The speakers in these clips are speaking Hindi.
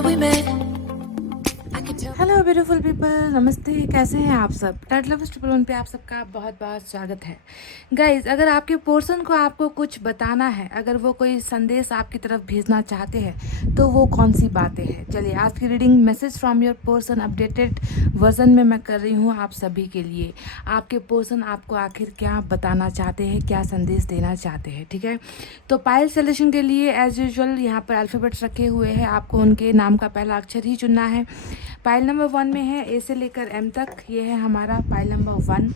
remember we met. I could tell. Hello beautiful people, नमस्ते। कैसे हैं आप सब? टैट लवर्स ट्रिपल वन पे आप सबका बहुत बहुत स्वागत है। गाइज, अगर आपके पर्सन को आपको कुछ बताना है, अगर वो कोई संदेश आपकी तरफ भेजना चाहते हैं, तो वो कौन सी बातें हैं? चलिए, आज की reading message from your person updated version में मैं कर रही हूँ आप सभी के लिए। आपके पर्सन आपको आखिर क्या बताना चाहते हैं, क्या संदेश देना चाहते हैं, ठीक है? तो पायल सॉल्यूशन के लिए एज यूजुअल यहाँ पर अल्फ़ाबेट्स रखे हुए हैं। आपको उनके नाम का पहला अक्षर ही चुनना है। पाइल नंबर 1 में है ए से लेकर एम तक, ये है हमारा पाइल नंबर 1।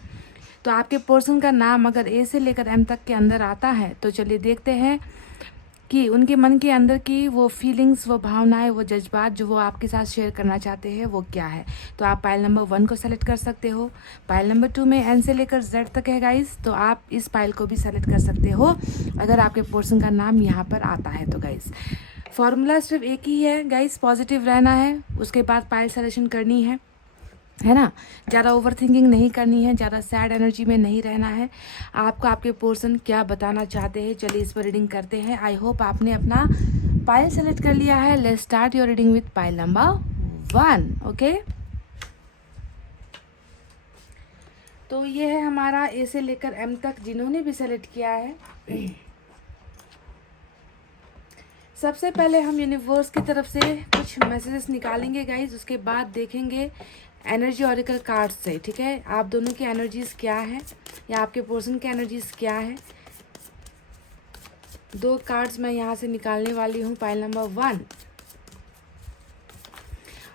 तो आपके पर्सन का नाम अगर ए से लेकर एम तक के अंदर आता है, तो चलिए देखते हैं कि उनके मन के अंदर की वो फीलिंग्स, वो भावनाएं, वो जज्बात जो वो आपके साथ शेयर करना चाहते हैं वो क्या है। तो आप पाइल नंबर 1 को सेलेक्ट कर सकते हो। पाइल नंबर 2 में एन से लेकर जेड तक है गाइस, तो आप इस पाइल को भी सेलेक्ट कर सकते हो अगर आपके पर्सन का नाम यहाँ पर आता है। तो गाइस, फॉर्मूला सिर्फ एक ही है गाइस, पॉजिटिव रहना है, उसके बाद पाइल सेलेक्शन करनी है ना। ज़्यादा ओवर थिंकिंग नहीं करनी है, ज़्यादा सैड एनर्जी में नहीं रहना है। आपको आपके पर्सन क्या बताना चाहते हैं, चलिए इस पर रीडिंग करते हैं। आई होप आपने अपना पाइल सेलेक्ट कर लिया है। Let's start your reading with pile number 1। Okay, तो ये है हमारा ए से लेकर एम तक, जिन्होंने भी सेलेक्ट किया है। सबसे पहले हम यूनिवर्स की तरफ से कुछ मैसेजेस निकालेंगे गाइज, उसके बाद देखेंगे एनर्जी ऑरिकल कार्ड्स से, ठीक है? आप दोनों की एनर्जीज क्या है या आपके पर्सन की एनर्जीज क्या है। 2 कार्ड्स मैं यहाँ से निकालने वाली हूँ, पाइल नंबर 1।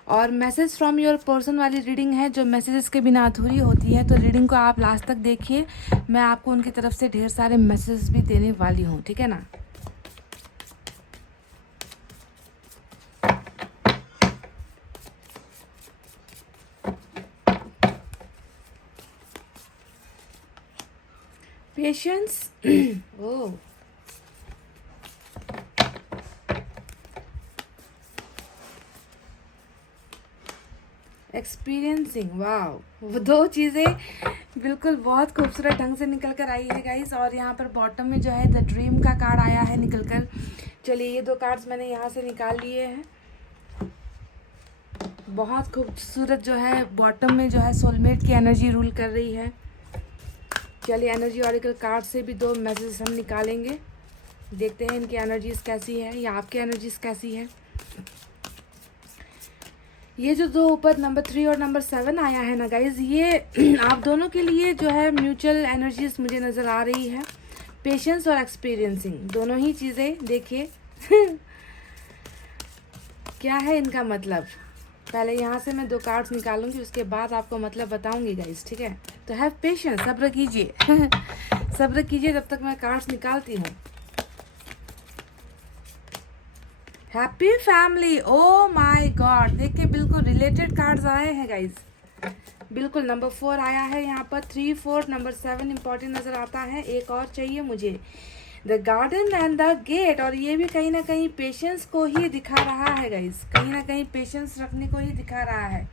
और मैसेज फ्रॉम योर पर्सन वाली रीडिंग है, जो मैसेजेस के बिना अधूरी होती है। तो रीडिंग को आप लास्ट तक देखिए, मैं आपको उनकी तरफ से ढेर सारे मैसेजेस भी देने वाली हूँ, ठीक है ना। पेशेंस ओ एक्सपीरियंसिंग, वाह, वो 2 चीज़ें बिल्कुल बहुत खूबसूरत ढंग से निकल कर आई है गाइस। और यहाँ पर बॉटम में जो है द ड्रीम का कार्ड आया है निकल कर। चलिए, ये 2 कार्ड्स मैंने यहाँ से निकाल लिए हैं। बहुत खूबसूरत जो है बॉटम में जो है सोलमेट की एनर्जी रूल कर रही है। चलिए, एनर्जी ऑरिकल कार्ड से भी 2 मैसेज हम निकालेंगे, देखते हैं इनकी एनर्जीज कैसी है या आपकी एनर्जीज कैसी है। ये जो 2 ऊपर नंबर 3 और नंबर 7 आया है ना गाइज, ये आप दोनों के लिए जो है म्यूचुअल एनर्जीज मुझे नज़र आ रही है। पेशेंस और एक्सपीरियंसिंग, दोनों ही चीज़ें देखिए क्या है इनका मतलब। पहले यहाँ से मैं 2 कार्ड्स निकालूंगी, उसके बाद आपको मतलब बताऊंगी गाइस, ठीक है? तो हैव पेशेंस, सब्र कीजिए सब्र कीजिए जब तक मैं कार्ड्स निकालती हूँ। Happy family, oh my God, देखिए बिल्कुल रिलेटेड कार्ड्स आए हैं गाइस। बिल्कुल नंबर 4 आया है यहाँ पर, 3, 4, नंबर 7 इंपॉर्टेंट नज़र आता है। एक और चाहिए मुझे, the garden and the gate. और ये भी कहीं ना कहीं पेशेंस को ही दिखा रहा है गाइस, कहीं ना कहीं पेशेंस रखने को ही दिखा रहा है।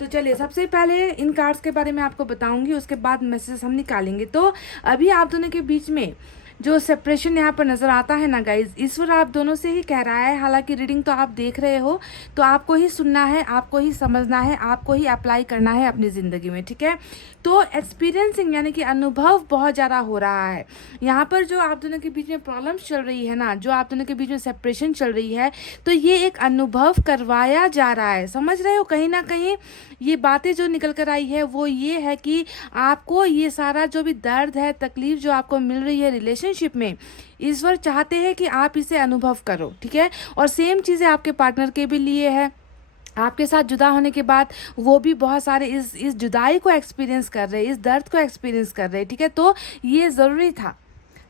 तो चलिए, सबसे पहले इन कार्ड्स के बारे में आपको बताऊंगी, उसके बाद मैसेज हम निकालेंगे। तो अभी आप दोनों के बीच में जो सेपरेशन यहाँ पर नज़र आता है ना गाइज, ईश्वर आप दोनों से ही कह रहा है। हालांकि रीडिंग तो आप देख रहे हो, तो आपको ही सुनना है, आपको ही समझना है, आपको ही अप्लाई करना है अपनी ज़िंदगी में, ठीक है? तो एक्सपीरियंसिंग यानी कि अनुभव बहुत ज़्यादा हो रहा है यहाँ पर। जो आप दोनों के बीच में प्रॉब्लम्स चल रही है ना, जो आप दोनों के बीच में सेपरेशन चल रही है, तो ये एक अनुभव करवाया जा रहा है, समझ रहे हो? कहीं ना कहीं ये बातें जो निकल कर आई है वो ये है कि आपको ये सारा जो भी दर्द है, तकलीफ जो आपको मिल रही है रिलेशनशिप में, ईश्वर चाहते हैं कि आप इसे अनुभव करो, ठीक है? और सेम चीज़ें आपके पार्टनर के भी लिए है। आपके साथ जुदा होने के बाद वो भी बहुत सारे इस जुदाई को एक्सपीरियंस कर रहे हैं, इस दर्द को एक्सपीरियंस कर रहे हैं, ठीक है? तो ये ज़रूरी था।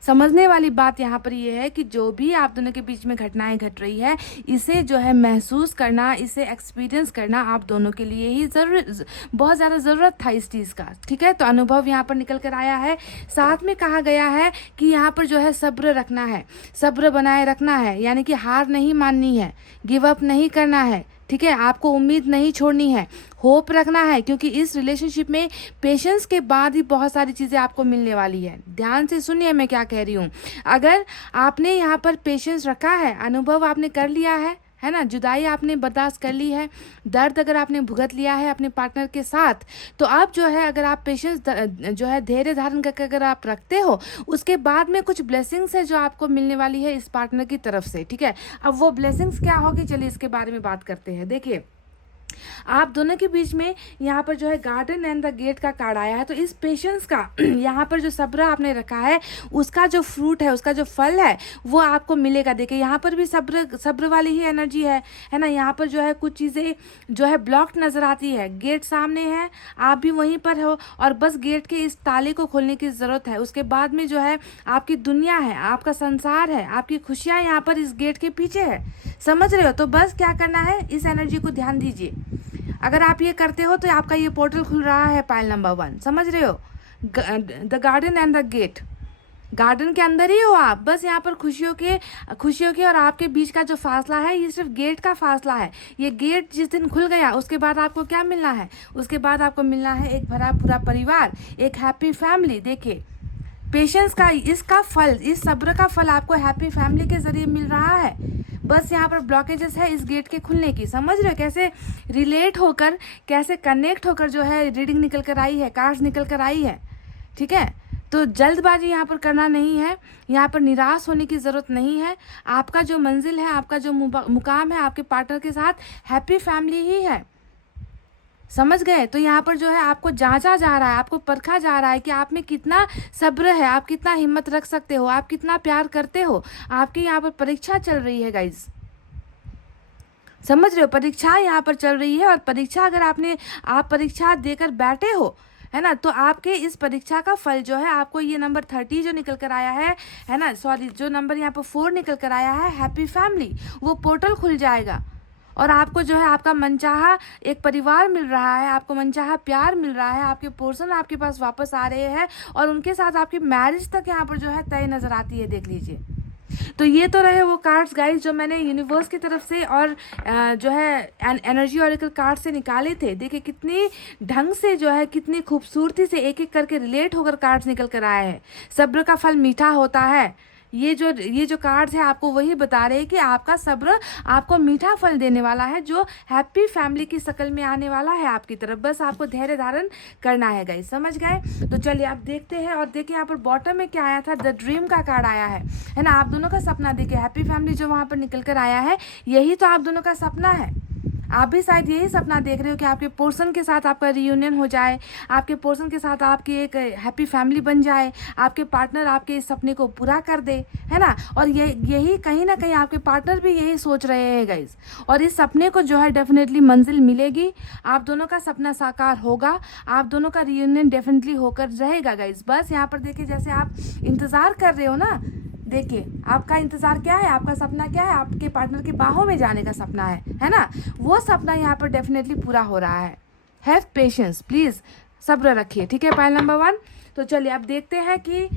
समझने वाली बात यहाँ पर ये है कि जो भी आप दोनों के बीच में घटनाएं घट रही है, इसे जो है महसूस करना, इसे एक्सपीरियंस करना आप दोनों के लिए ही बहुत ज़्यादा ज़रूरत था इस चीज़ का, ठीक है? तो अनुभव यहाँ पर निकल कर आया है। साथ में कहा गया है कि यहाँ पर जो है सब्र रखना है, सब्र बनाए रखना है, यानी कि हार नहीं माननी है, गिव अप नहीं करना है, ठीक है? आपको उम्मीद नहीं छोड़नी है, होप रखना है, क्योंकि इस रिलेशनशिप में पेशेंस के बाद ही बहुत सारी चीज़ें आपको मिलने वाली है। ध्यान से सुनिए मैं क्या कह रही हूँ। अगर आपने यहाँ पर पेशेंस रखा है, अनुभव आपने कर लिया है है ना, जुदाई आपने बर्दाश्त कर ली है, दर्द अगर आपने भुगत लिया है अपने पार्टनर के साथ, तो अब जो है अगर आप पेशेंस जो है धैर्य धारण करके अगर आप रखते हो, उसके बाद में कुछ ब्लेसिंग्स है जो आपको मिलने वाली है इस पार्टनर की तरफ से, ठीक है। अब वो ब्लेसिंग्स क्या होगी, चलिए इसके बारे में बात करते हैं। देखिए आप दोनों के बीच में यहाँ पर जो है गार्डन एंड द गेट का कार्ड आया है, तो इस पेशेंस का यहाँ पर जो सब्र आपने रखा है उसका जो फ्रूट है, उसका जो फल है वो आपको मिलेगा। देखिए यहाँ पर भी सब्र वाली ही एनर्जी है ना। यहाँ पर जो है कुछ चीज़ें जो है ब्लॉक्ड नज़र आती है, गेट सामने है, आप भी वहीं पर हो और बस गेट के इस ताले को खोलने की ज़रूरत है। उसके बाद में जो है आपकी दुनिया है, आपका संसार है, आपकी खुशियाँ यहाँ पर इस गेट के पीछे है, समझ रहे हो। तो बस क्या करना है, इस एनर्जी को ध्यान दीजिए। अगर आप ये करते हो तो आपका ये पोर्टल खुल रहा है पाइल नंबर 1, समझ रहे हो। The garden and the gate, garden के अंदर ही हो आप, बस यहाँ पर खुशियों के और आपके बीच का जो फासला है ये सिर्फ गेट का फासला है। ये गेट जिस दिन खुल गया उसके बाद आपको क्या मिलना है, उसके बाद आपको मिलना है एक भरा पूरा परिवार, एक हैप्पी फैमिली। देखिए पेशेंस का इसका फल, इस सब्र का फल आपको हैप्पी फैमिली के जरिए मिल रहा है। बस यहाँ पर ब्लॉकेजेस है इस गेट के खुलने की, समझ रहे हो कैसे रिलेट होकर, कैसे कनेक्ट होकर जो है रीडिंग निकल कर आई है, कार्ड्स निकल कर आई है, ठीक है। तो जल्दबाजी यहाँ पर करना नहीं है, यहाँ पर निराश होने की ज़रूरत नहीं है। आपका जो मंजिल है, आपका जो मुकाम है आपके पार्टनर के साथ हैप्पी फैमिली ही है, समझ गए। तो यहाँ पर जो है आपको जांचा जा रहा है, आपको परखा जा रहा है कि आप में कितना सब्र है, आप कितना हिम्मत रख सकते हो, आप कितना प्यार करते हो। आपकी यहाँ पर परीक्षा चल रही है गाइज, समझ रहे हो, परीक्षा यहाँ पर चल रही है। और परीक्षा अगर आप परीक्षा देकर बैठे हो, है ना, तो आपके इस परीक्षा का फल जो है आपको ये नंबर 30 जो निकल कर आया है ना, सॉरी जो नंबर यहाँ पर 4 निकल कर आया है, हैप्पी फैमिली, वो पोर्टल खुल जाएगा और आपको जो है आपका मनचाहा एक परिवार मिल रहा है, आपको मनचाहा प्यार मिल रहा है, आपके पर्सन आपके पास वापस आ रहे हैं और उनके साथ आपकी मैरिज तक यहाँ पर जो है तय नज़र आती है, देख लीजिए। तो ये तो रहे वो कार्ड्स गाइस जो मैंने यूनिवर्स की तरफ से और जो है एनर्जी ऑरेकल कार्ड से निकाले थे। देखिए कितनी ढंग से जो है, कितनी खूबसूरती से एक एक करके रिलेट होकर कार्ड्स निकल कर आए हैं। सब्र का फल मीठा होता है, ये जो कार्ड्स है आपको वही बता रहे हैं कि आपका सब्र आपको मीठा फल देने वाला है, जो हैप्पी फैमिली की शक्ल में आने वाला है आपकी तरफ। बस आपको धैर्य धारण करना है गाइस, समझ गए। तो चलिए आप देखते हैं और देखिए यहाँ पर बॉटम में क्या आया था, द ड्रीम का कार्ड आया है ना। आप दोनों का सपना देखिए, हैप्पी फैमिली जो वहाँ पर निकल कर आया है, यही तो आप दोनों का सपना है। आप भी शायद यही सपना देख रहे हो कि आपके पर्सन के साथ आपका रियूनियन हो जाए, आपके पर्सन के साथ आपकी एक हैप्पी फैमिली बन जाए, आपके पार्टनर आपके इस सपने को पूरा कर दे, है ना। और यही कहीं ना कहीं आपके पार्टनर भी यही सोच रहे हैं गाइस, और इस सपने को जो है डेफिनेटली मंजिल मिलेगी, आप दोनों का सपना साकार होगा, आप दोनों का रियूनियन डेफिनेटली होकर रहेगा गाइस। बस यहाँ पर देखिए जैसे आप इंतज़ार कर रहे हो ना, देखिए आपका इंतज़ार क्या है, आपका सपना क्या है, आपके पार्टनर की बाहों में जाने का सपना है ना। वो सपना यहाँ पर डेफिनेटली पूरा हो रहा है। हैव पेशेंस, प्लीज़ सब्र रखिए, ठीक है। Pile number 1। तो चलिए अब देखते हैं कि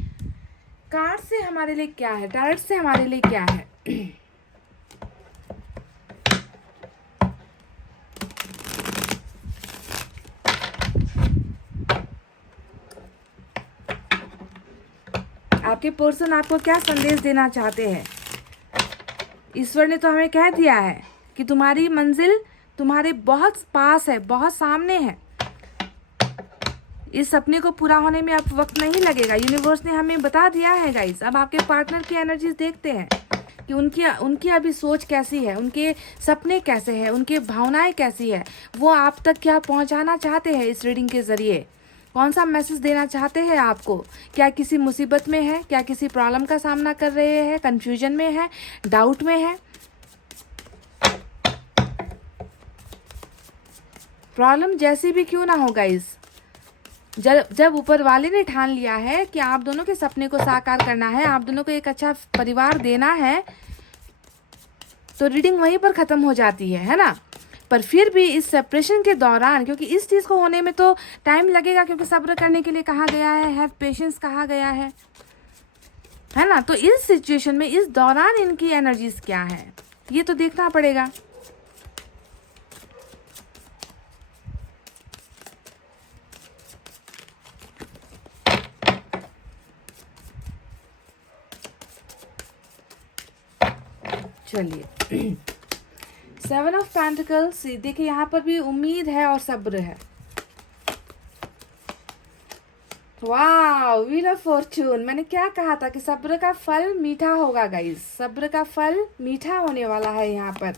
कार्ड से हमारे लिए क्या है, टारट से हमारे लिए क्या है। आपके पर्सन आपको क्या संदेश देना चाहते हैं। ईश्वर ने तो हमें कह दिया है कि तुम्हारी मंजिल तुम्हारे बहुत पास है, बहुत सामने है। इस सपने को पूरा होने में अब वक्त नहीं लगेगा, यूनिवर्स ने हमें बता दिया है गाइस। अब आपके पार्टनर की एनर्जीज देखते हैं कि उनकी अभी सोच कैसी है, उनके सपने कैसे हैं, उनकी भावनाएं कैसी है, वो आप तक क्या पहुंचाना चाहते हैं इस रीडिंग के ज़रिए, कौन सा मैसेज देना चाहते हैं आपको। क्या किसी मुसीबत में है, क्या किसी प्रॉब्लम का सामना कर रहे हैं, कंफ्यूजन में है, डाउट में है। प्रॉब्लम जैसी भी क्यों ना हो गाइस, जब ऊपर वाले ने ठान लिया है कि आप दोनों के सपने को साकार करना है, आप दोनों को एक अच्छा परिवार देना है, तो रीडिंग वहीं पर ख़त्म हो जाती है ना। पर फिर भी इस सेपरेशन के दौरान, क्योंकि इस चीज़ को होने में तो टाइम लगेगा, क्योंकि सब्र करने के लिए कहा गया है, हैव पेशेंस कहा गया है ना। तो इस सिचुएशन में, इस दौरान इनकी एनर्जीज क्या है ये तो देखना पड़ेगा। चलिए 7 ऑफ पेंटिकल्स, देखिए यहाँ पर भी उम्मीद है और सब्र है। वाह, व्हील ऑफ फॉर्चून, मैंने क्या कहा था कि सब्र का फल मीठा होगा गाइस, सब्र का फल मीठा होने वाला है यहाँ पर।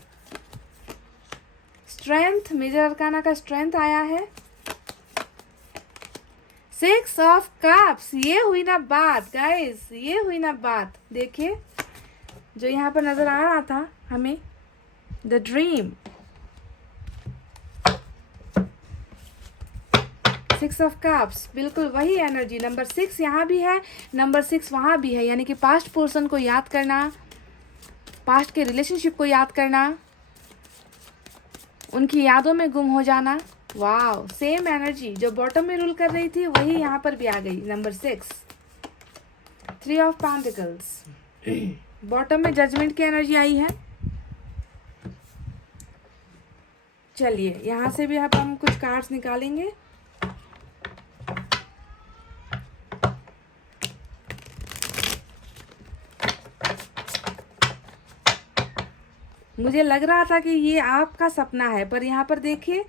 स्ट्रेंथ, मेजर अरकाना का स्ट्रेंथ आया है। 6 ऑफ कप्स, ये हुई ना बात गाइस, ये हुई ना बात। देखिए जो यहाँ पर नजर आ रहा था हमें, द ड्रीम। 6 ऑफ कप्स, बिल्कुल वही एनर्जी। नंबर 6 यहाँ भी है, नंबर 6 वहाँ भी है, यानी कि पास्ट पर्सन को याद करना, पास्ट के रिलेशनशिप को याद करना, उनकी यादों में गुम हो जाना। वाह, सेम एनर्जी जो बॉटम में रूल कर रही थी वही यहाँ पर भी आ गई। नंबर 6, 3 ऑफ पेंटिकल्स, बॉटम में जजमेंट की एनर्जी आई है। चलिए यहाँ से भी अब हम कुछ कार्ड्स निकालेंगे। मुझे लग रहा था कि ये आपका सपना है, पर यहाँ पर देखिए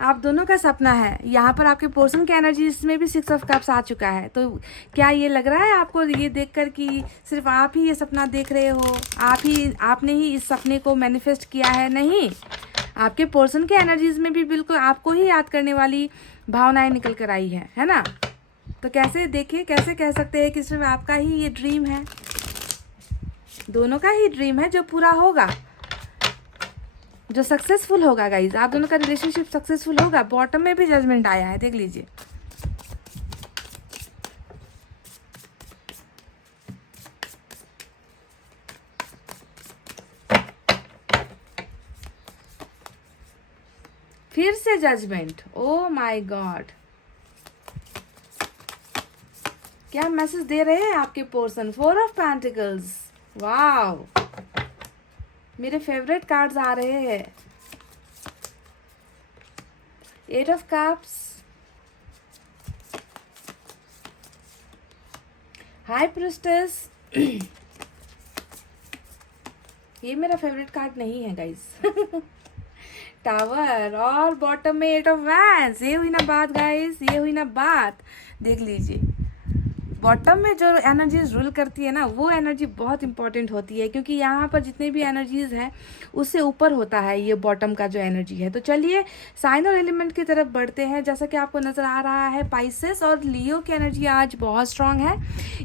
आप दोनों का सपना है। यहाँ पर आपके पर्सन की एनर्जी, इसमें भी 6 ऑफ कप्स आ चुका है। तो क्या ये लग रहा है आपको ये देखकर कि सिर्फ आप ही ये सपना देख रहे हो, आपने ही इस सपने को मैनिफेस्ट किया है? नहीं, आपके पर्सन के एनर्जीज में भी बिल्कुल आपको ही याद करने वाली भावनाएं निकल कर आई है ना। तो कैसे देखिए, कैसे कह सकते हैं कि सिर्फ आपका ही ये ड्रीम है? दोनों का ही ड्रीम है जो पूरा होगा, जो सक्सेसफुल होगा गाइज। आप दोनों का रिलेशनशिप सक्सेसफुल होगा। बॉटम में भी जजमेंट आया है, देख लीजिए। फिर से जजमेंट, ओ माय गॉड, क्या मैसेज दे रहे हैं आपके पर्सन? 4 ऑफ पेंटिकल्स, वाव, मेरे फेवरेट कार्ड्स आ रहे हैं। 8 ऑफ कप्स, हाई प्रिस्टेस, ये मेरा फेवरेट कार्ड नहीं है गाइस। टावर, और बॉटम में 8 ऑफ वैंड्स। ये हुई ना बात गाइस, ये हुई ना बात। देख लीजिए बॉटम में जो एनर्जीज रूल करती है ना, वो एनर्जी बहुत इंपॉर्टेंट होती है, क्योंकि यहाँ पर जितने भी एनर्जीज हैं उससे ऊपर होता है ये बॉटम का जो एनर्जी है। तो चलिए साइन और एलिमेंट की तरफ बढ़ते हैं। जैसा कि आपको नजर आ रहा है, पाइसेस और लियो की एनर्जी आज बहुत स्ट्रांग है।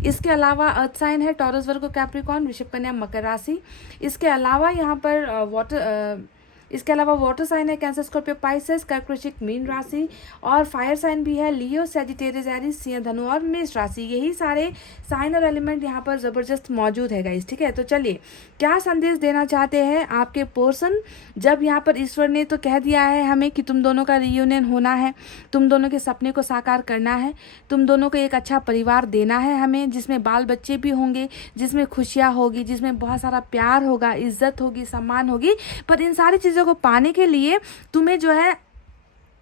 इसके अलावा अर्थ साइन है टॉरस, वर्गो, कैप्रिकॉर्न, वृषभ, कन्या, मकर राशि। इसके अलावा यहाँ पर इसके अलावा वाटर साइन है कैंसर, स्कॉर्पियो, पाइसेस, कर्क, वृश्चिक, मीन राशि। और फायर साइन भी है लियो, सैजिटेरियस, एरीज, सिंह, धनु और मेष राशि। यही सारे साइन और एलिमेंट यहाँ पर ज़बरदस्त मौजूद है गाइस, ठीक है। तो चलिए क्या संदेश देना चाहते हैं आपके पर्सन, जब यहाँ पर ईश्वर ने तो कह दिया है हमें कि तुम दोनों का रियूनियन होना है, तुम दोनों के सपने को साकार करना है, तुम दोनों को एक अच्छा परिवार देना है हमें, जिसमें बाल बच्चे भी होंगे, जिसमें खुशियाँ होगी, जिसमें बहुत सारा प्यार होगा, इज्जत होगी, सम्मान होगी। पर इन सारी चीज़ों को पाने के लिए तुम्हें जो है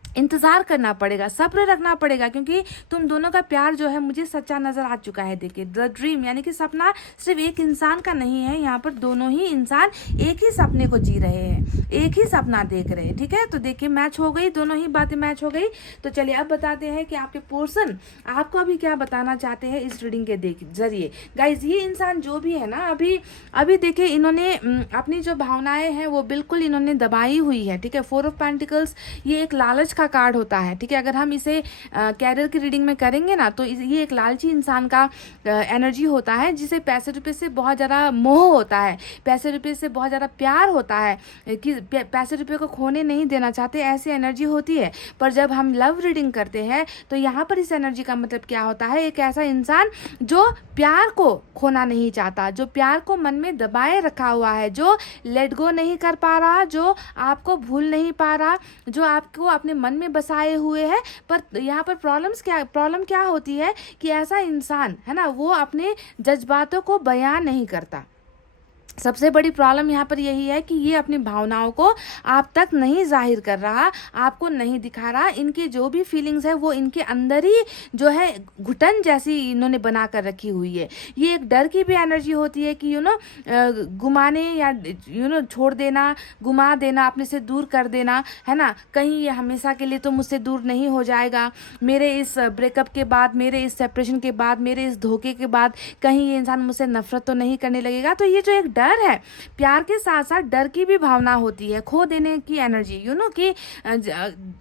इंतज़ार करना पड़ेगा, सब्र रखना पड़ेगा, क्योंकि तुम दोनों का प्यार जो है मुझे सच्चा नज़र आ चुका है। देखिए द ड्रीम, यानी कि सपना सिर्फ एक इंसान का नहीं है, यहाँ पर दोनों ही इंसान एक ही सपने को जी रहे हैं, एक ही सपना देख रहे हैं, ठीक है। तो देखिए मैच हो गई, दोनों ही बातें मैच हो गई। तो चलिए अब बताते हैं कि आपके पर्सन आपको अभी क्या बताना चाहते हैं इस रीडिंग के जरिए। गाइज ये इंसान जो भी है ना, अभी देखिए इन्होंने अपनी जो भावनाएं हैं वो बिल्कुल इन्होंने दबाई हुई है, ठीक है। 4 ऑफ पेंटिकल्स ये एक लालच का कार्ड होता है, ठीक है। अगर हम इसे कैरियर की रीडिंग में करेंगे ना, तो ये एक लालची इंसान का एनर्जी होता है, जिसे पैसे रुपए से बहुत ज़्यादा मोह होता है, पैसे रुपए से बहुत ज़्यादा प्यार होता है, कि पैसे रुपए को खोने नहीं देना चाहते, ऐसी एनर्जी होती है। पर जब हम लव रीडिंग करते हैं तो यहाँ पर इस एनर्जी का मतलब क्या होता है? एक ऐसा इंसान जो प्यार को खोना नहीं चाहता, जो प्यार को मन में दबाए रखा हुआ है, जो लेट गो नहीं कर पा रहा, जो आपको भूल नहीं पा रहा, जो आपको अपने मन में बसाए हुए है। पर यहाँ पर प्रॉब्लम क्या होती है कि ऐसा इंसान है ना, वो अपने जज्बातों को बयान नहीं करता, सबसे बड़ी प्रॉब्लम यहाँ पर यही है कि ये अपनी भावनाओं को आप तक नहीं जाहिर कर रहा, आपको नहीं दिखा रहा। इनकी जो भी फीलिंग्स है वो इनके अंदर ही जो है घुटन जैसी इन्होंने बना कर रखी हुई है। ये एक डर की भी एनर्जी होती है कि गुमाने या छोड़ देना, गुमा देना, अपने से दूर कर देना, है ना। कहीं ये हमेशा के लिए तो मुझसे दूर नहीं हो जाएगा, मेरे इस ब्रेकअप के बाद, मेरे इस सेपरेशन के बाद, मेरे इस धोखे के बाद कहीं ये इंसान मुझसे नफरत तो नहीं करने लगेगा। तो ये जो एक डर है, प्यार के साथ साथ डर की भी भावना होती है, खो देने की एनर्जी, कि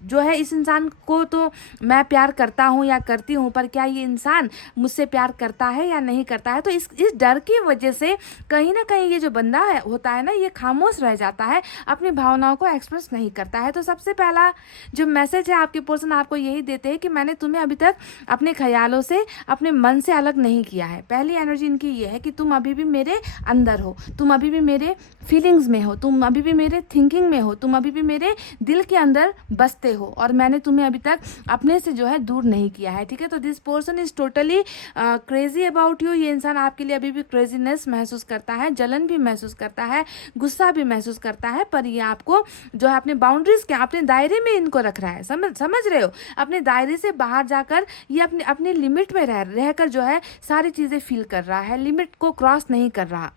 जो है इस इंसान को तो मैं प्यार करता हूँ या करती हूँ, पर क्या ये इंसान मुझसे प्यार करता है या नहीं करता है। तो इस डर की वजह से कहीं ना कहीं ये जो बंदा होता है ना, ये खामोश रह जाता है, अपनी भावनाओं को एक्सप्रेस नहीं करता है। तो सबसे पहला जो मैसेज है आपके पर्सन आपको यही देते हैं कि मैंने तुम्हें अभी तक अपने ख्यालों से, अपने मन से अलग नहीं किया है। पहली एनर्जी इनकी ये है कि तुम अभी भी मेरे अंदर हो, तुम अभी भी मेरे फीलिंग्स में हो, तुम अभी भी मेरे थिंकिंग में हो, तुम अभी भी मेरे दिल के अंदर बसते हो, और मैंने तुम्हें अभी तक अपने से जो है दूर नहीं किया है। ठीक है, तो this person is totally crazy about you. ये इंसान आपके लिए अभी भी क्रेजीनेस महसूस करता है, जलन भी महसूस करता है, गुस्सा भी महसूस करता है, पर ये आपको जो है अपने बाउंड्रीज के, अपने दायरे में इनको रख रहा है। समझ रहे हो, अपने दायरे से बाहर जाकर ये अपने लिमिट में रहकर जो है सारी चीज़ें फील कर रहा है, लिमिट को क्रॉस नहीं कर रहा।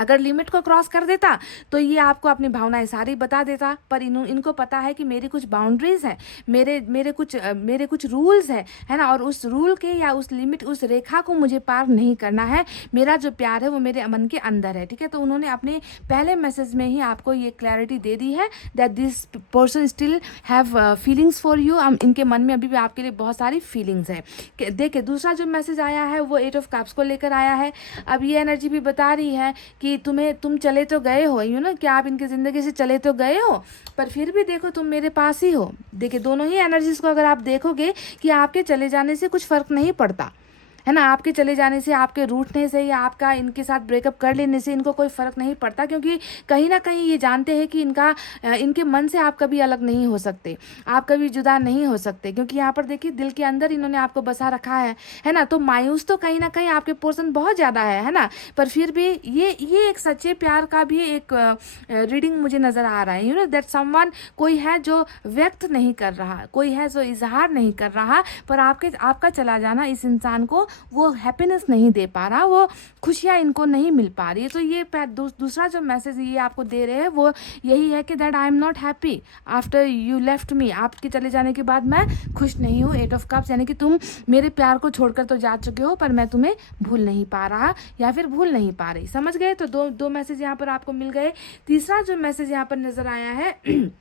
अगर लिमिट को क्रॉस कर देता तो ये आपको अपनी भावनाएं सारी बता देता, पर इनको पता है कि मेरी कुछ बाउंड्रीज है, मेरे कुछ रूल्स है ना, और उस रूल के या उस लिमिट, उस रेखा को मुझे पार नहीं करना है। मेरा जो प्यार है वो मेरे मन के अंदर है। ठीक है, तो उन्होंने अपने पहले मैसेज में ही आपको ये क्लैरिटी दे दी है that this person still have feelings for you. इनके मन में अभी भी आपके लिए बहुत सारी फीलिंग्स है। देखिए, दूसरा जो मैसेज आया है वो 8 ऑफ कप्स को लेकर आया है। अब ये एनर्जी भी बता रही है कि तुम चले तो गए हो, कि आप इनकी ज़िंदगी से चले तो गए हो, पर फिर भी देखो तुम मेरे पास ही हो। देखिए, दोनों ही एनर्जीज को अगर आप देखोगे कि आपके चले जाने से कुछ फ़र्क नहीं पड़ता, है ना। आपके चले जाने से, आपके रूठने से या आपका इनके साथ ब्रेकअप कर लेने से इनको कोई फ़र्क नहीं पड़ता, क्योंकि कहीं ना कहीं ये जानते हैं कि इनके मन से आप कभी अलग नहीं हो सकते, आप कभी जुदा नहीं हो सकते, क्योंकि यहाँ पर देखिए दिल के अंदर इन्होंने आपको बसा रखा है ना। तो मायूस तो कहीं ना कहीं आपके पर्सन बहुत ज़्यादा है ना, पर फिर भी ये एक सच्चे प्यार का भी एक रीडिंग मुझे नज़र आ रहा है। दैट समवन, कोई है जो व्यक्त नहीं कर रहा, कोई है जो इजहार नहीं कर रहा, पर आपका चला जाना इस इंसान को वो हैप्पीनेस नहीं दे पा रहा, वो खुशियाँ इनको नहीं मिल पा रही है। तो ये दूसरा जो मैसेज ये आपको दे रहे हैं वो यही है कि that I am not happy after you left me. आपके चले जाने के बाद मैं खुश नहीं हूँ। 8 ऑफ कप्स, यानी कि तुम मेरे प्यार को छोड़कर तो जा चुके हो, पर मैं तुम्हें भूल नहीं पा रहा या फिर भूल नहीं पा रही। समझ गए? तो दो मैसेज यहाँ पर आपको मिल गए। तीसरा जो मैसेज यहाँ पर नजर आया है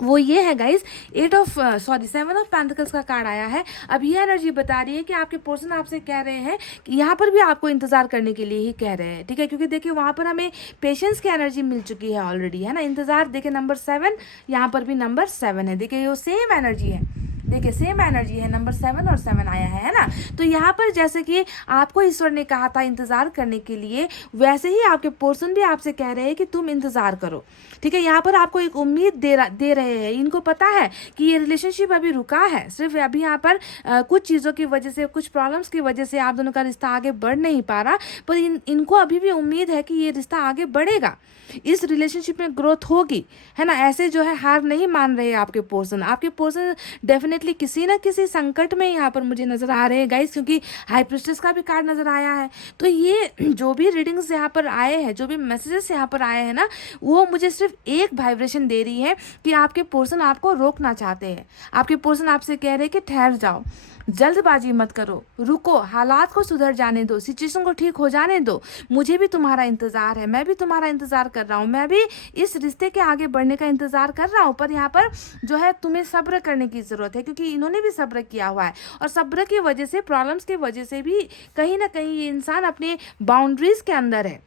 वो ये है गाइस, 7 ऑफ पेंटिकल्स का कार्ड आया है। अब ये एनर्जी बता रही है कि आपके पर्सन आपसे कह रहे हैं कि यहाँ पर भी आपको इंतजार करने के लिए ही कह रहे हैं। ठीक है, क्योंकि देखिए वहाँ पर हमें पेशेंस की एनर्जी मिल चुकी है ऑलरेडी, है ना। इंतजार, देखिए नंबर 7, यहाँ पर भी नंबर 7 है। देखिए ये सेम एनर्जी है, देखिए सेम एनर्जी है, नंबर 7 और 7 आया है ना। तो यहाँ पर जैसे कि आपको ईश्वर ने कहा था इंतजार करने के लिए, वैसे ही आपके पर्सन भी आपसे कह रहे हैं कि तुम इंतजार करो। ठीक है, यहाँ पर आपको एक उम्मीद दे रहे हैं। इनको पता है कि ये रिलेशनशिप अभी रुका है, सिर्फ अभी यहाँ पर कुछ चीज़ों की वजह से, कुछ प्रॉब्लम्स की वजह से आप दोनों का रिश्ता आगे बढ़ नहीं पा रहा, पर इनको अभी भी उम्मीद है कि ये रिश्ता आगे बढ़ेगा, इस रिलेशनशिप में ग्रोथ होगी, है ना। ऐसे जो है हार नहीं मान रहे आपके पर्सन डेफिनेटली किसी ना किसी संकट में यहाँ पर मुझे नजर आ रहे हैं गाइस, क्योंकि हाई प्रिस्टेस का भी कार्ड नजर आया है। तो ये जो भी रीडिंग्स यहाँ पर आए हैं, जो भी मैसेजेस यहाँ पर आए हैं ना, वो मुझे सिर्फ एक वाइब्रेशन दे रही है कि आपके पर्सन आपको रोकना चाहते हैं। आपके पर्सन आपसे कह रहे हैं कि ठहर जाओ, जल्दबाजी मत करो, रुको, हालात को सुधर जाने दो, सिचुएशन को ठीक हो जाने दो। मुझे भी तुम्हारा इंतजार है, मैं भी तुम्हारा इंतजार कर रहा हूँ, मैं भी इस रिश्ते के आगे बढ़ने का इंतजार कर रहा हूँ, पर यहाँ पर जो है तुम्हें सब्र करने की ज़रूरत है, क्योंकि इन्होंने भी सब्र किया हुआ है, और सब्र की वजह से, प्रॉब्लम्स की वजह से भी कहीं ना कहीं ये इंसान अपने बाउंड्रीज के अंदर है,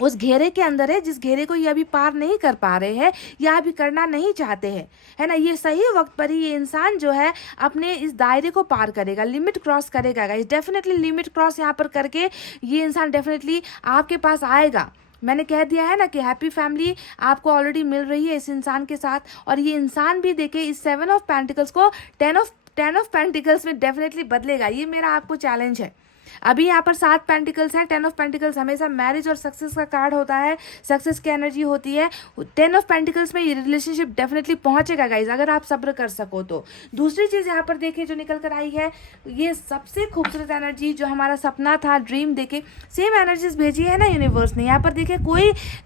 उस घेरे के अंदर है, जिस घेरे को ये अभी पार नहीं कर पा रहे हैं या अभी करना नहीं चाहते हैं, है ना। ये सही वक्त पर ही ये इंसान जो है अपने इस दायरे को पार करेगा, लिमिट क्रॉस करेगा गाइस। डेफिनेटली लिमिट क्रॉस यहाँ पर करके ये इंसान डेफिनेटली आपके पास आएगा। मैंने कह दिया है ना कि हैप्पी फैमिली आपको ऑलरेडी मिल रही है इस इंसान के साथ, और ये इंसान भी देखे इस 7 ऑफ पेंटिकल्स को 10 ऑफ पेंटिकल्स में डेफिनेटली बदलेगा। ये मेरा आपको चैलेंज है, अभी यहाँ पर 7 पेंटिकल्स है। 10 ऑफ पेंटिकल्स हमेशा मैरिज और सक्सेस का कार्ड होता है, सक्सेस की एनर्जी होती है। 10 ऑफ पेंटिकल्स में ये रिलेशनशिप डेफिनेटली पहुंचेगा गाइज, अगर आप सब्र कर सको तो। दूसरी चीज़ यहाँ पर देखिए जो निकल कर आई है, ये सबसे खूबसूरत एनर्जी जो हमारा सपना था, ड्रीम देखे, सेम एनर्जीज भेजी है ना यूनिवर्स ने। यहाँ पर देखिए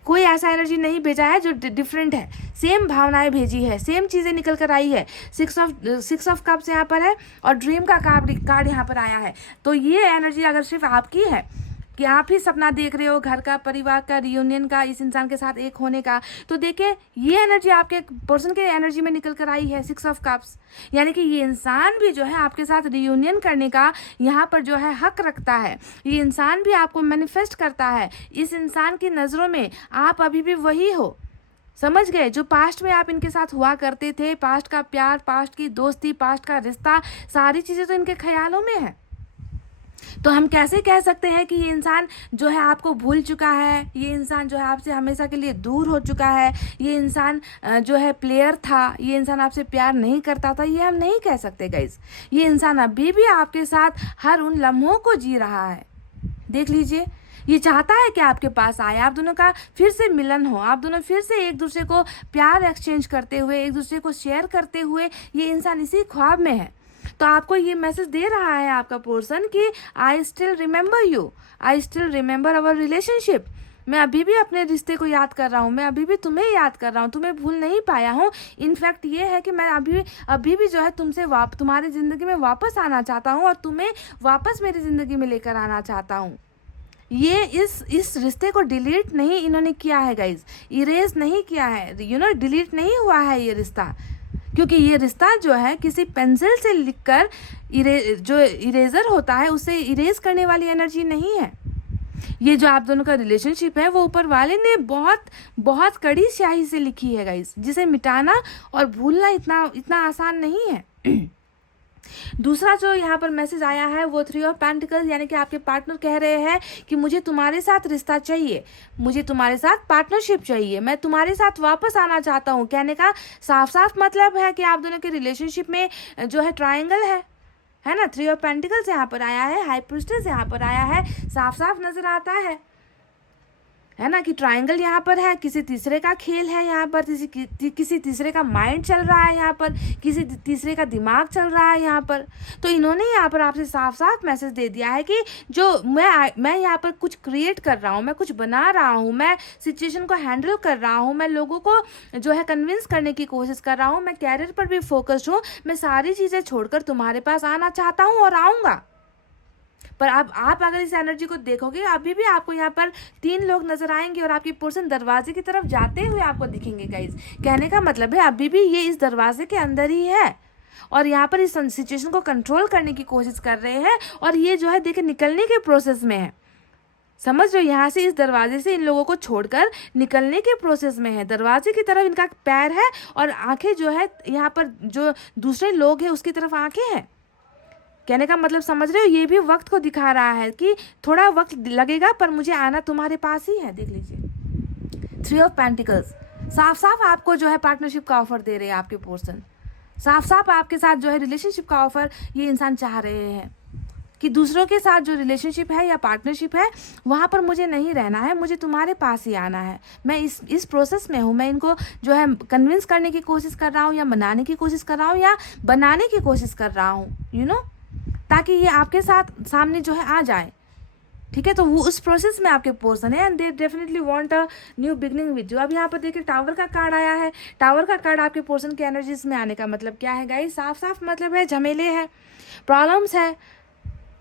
कोई ऐसा एनर्जी नहीं भेजा है जो डिफरेंट है, सेम भावनाएं भेजी है, सेम चीज़ें निकल कर आई है। 6 ऑफ कप्स यहाँ पर है और ड्रीम का कार्ड यहाँ पर आया है। तो ये एनर्जी अगर सिर्फ आपकी है कि आप ही सपना देख रहे हो घर का, परिवार का, रियूनियन का, इस इंसान के साथ एक होने का, तो देखिए ये एनर्जी आपके पर्सन के एनर्जी में निकल कर आई है 6 ऑफ कप्स। यानी कि ये इंसान भी जो है आपके साथ रियूनियन करने का यहाँ पर जो है हक रखता है। ये इंसान भी आपको मैनिफेस्ट करता है। इस इंसान की नज़रों में आप अभी भी वही हो, समझ गए, जो पास्ट में आप इनके साथ हुआ करते थे। पास्ट का प्यार, पास्ट की दोस्ती, पास्ट का रिश्ता, सारी चीज़ें तो इनके ख्यालों में है। तो हम कैसे कह सकते हैं कि ये इंसान जो है आपको भूल चुका है, ये इंसान जो है आपसे हमेशा के लिए दूर हो चुका है, ये इंसान जो है प्लेयर था, ये इंसान आपसे प्यार नहीं करता था, ये हम नहीं कह सकते गाइज। ये इंसान अभी भी आपके साथ हर उन लम्हों को जी रहा है। देख लीजिए, ये चाहता है कि आपके पास आए, आप दोनों का फिर से मिलन हो, आप दोनों फिर से एक दूसरे को प्यार एक्सचेंज करते हुए, एक दूसरे को शेयर करते हुए, ये इंसान इसी ख्वाब में है। तो आपको ये मैसेज दे रहा है आपका पर्सन कि I still remember you, I still remember our relationship. मैं अभी भी अपने रिश्ते को याद कर रहा हूँ, मैं अभी भी तुम्हें याद कर रहा हूँ, तुम्हें भूल नहीं पाया हूँ। इनफैक्ट ये है कि मैं अभी भी जो है तुमसे तुम्हारी ज़िंदगी में वापस आना चाहता हूँ और तुम्हें वापस मेरी ज़िंदगी में लेकर आना चाहता हूँ। ये इस रिश्ते को डिलीट नहीं इन्होंने किया है गाइज, इरेज नहीं किया है, डिलीट नहीं हुआ है ये रिश्ता। क्योंकि ये रिश्ता जो है किसी पेंसिल से लिखकर जो इरेजर होता है उससे इरेज करने वाली एनर्जी नहीं है। ये जो आप दोनों का रिलेशनशिप है वो ऊपर वाले ने बहुत बहुत कड़ी स्याही से लिखी है गाइस, जिसे मिटाना और भूलना इतना आसान नहीं है। दूसरा जो यहाँ पर मैसेज आया है वो 3 ऑफ पेंटिकल्स, यानी कि आपके पार्टनर कह रहे हैं कि मुझे तुम्हारे साथ रिश्ता चाहिए, मुझे तुम्हारे साथ पार्टनरशिप चाहिए, मैं तुम्हारे साथ वापस आना चाहता हूँ। कहने का साफ साफ मतलब है कि आप दोनों के रिलेशनशिप में जो है ट्रायंगल है ना। 3 ऑफ पेंटिकल्स यहाँ पर आया है, हाई प्रीस्टेस यहाँ पर आया है, साफ साफ नजर आता है ना कि ट्रायंगल यहाँ पर है, किसी तीसरे का खेल है यहाँ पर, किसी तीसरे का माइंड चल रहा है यहाँ पर, किसी तीसरे का दिमाग चल रहा है यहाँ पर। तो इन्होंने यहाँ पर आपसे साफ साफ मैसेज दे दिया है कि जो मैं यहाँ पर कुछ क्रिएट कर रहा हूँ, मैं कुछ बना रहा हूँ, मैं सिचुएशन को हैंडल कर रहा हूँ, मैं लोगों को जो है कन्विंस करने की कोशिश कर रहा हूँ, मैं कैरियर पर भी फोकस्ड हूँ, मैं सारी चीज़ें छोड़कर तुम्हारे पास आना चाहता हूँ और आऊँगा। पर अब आप अगर इस एनर्जी को देखोगे, अभी भी आपको यहाँ पर 3 लोग नजर आएंगे और आपकी पर्सन दरवाजे की तरफ जाते हुए आपको दिखेंगे गाइज। कहने का मतलब है अभी भी ये इस दरवाजे के अंदर ही है और यहाँ पर इस सिचुएशन को कंट्रोल करने की कोशिश कर रहे हैं और ये जो है देखिए निकलने के प्रोसेस में है। समझ रहे हो, यहाँ से इस दरवाजे से इन लोगों को छोड़कर निकलने के प्रोसेस में है। दरवाजे की तरफ इनका पैर है और आंखें जो है यहाँ पर जो दूसरे लोग हैं उसकी तरफ आंखें हैं। कहने का मतलब समझ रहे हो, ये भी वक्त को दिखा रहा है कि थोड़ा वक्त लगेगा पर मुझे आना तुम्हारे पास ही है। देख लीजिए 3 ऑफ पेंटिकल्स, साफ साफ आपको जो है पार्टनरशिप का ऑफर दे रहे हैं आपके पर्सन, साफ साफ आपके साथ जो है रिलेशनशिप का ऑफर ये इंसान चाह रहे हैं कि दूसरों के साथ जो रिलेशनशिप है या पार्टनरशिप है वहाँ पर मुझे नहीं रहना है, मुझे तुम्हारे पास ही आना है। मैं इस प्रोसेस में हूँ, मैं इनको जो है कन्विंस करने की कोशिश कर रहा हूँ या मनाने की कोशिश कर रहा हूँ या बनाने की कोशिश कर रहा हूँ, ताकि ये आपके साथ सामने जो है आ जाए। ठीक है, तो वो उस प्रोसेस में आपके पर्सन है and they definitely want a new beginning with you. अब यहाँ पर देखिए टावर का कार्ड आया है। टावर का कार्ड आपके पर्सन के एनर्जीज में आने का मतलब क्या है गाइस? साफ साफ मतलब है झमेले है, प्रॉब्लम्स है,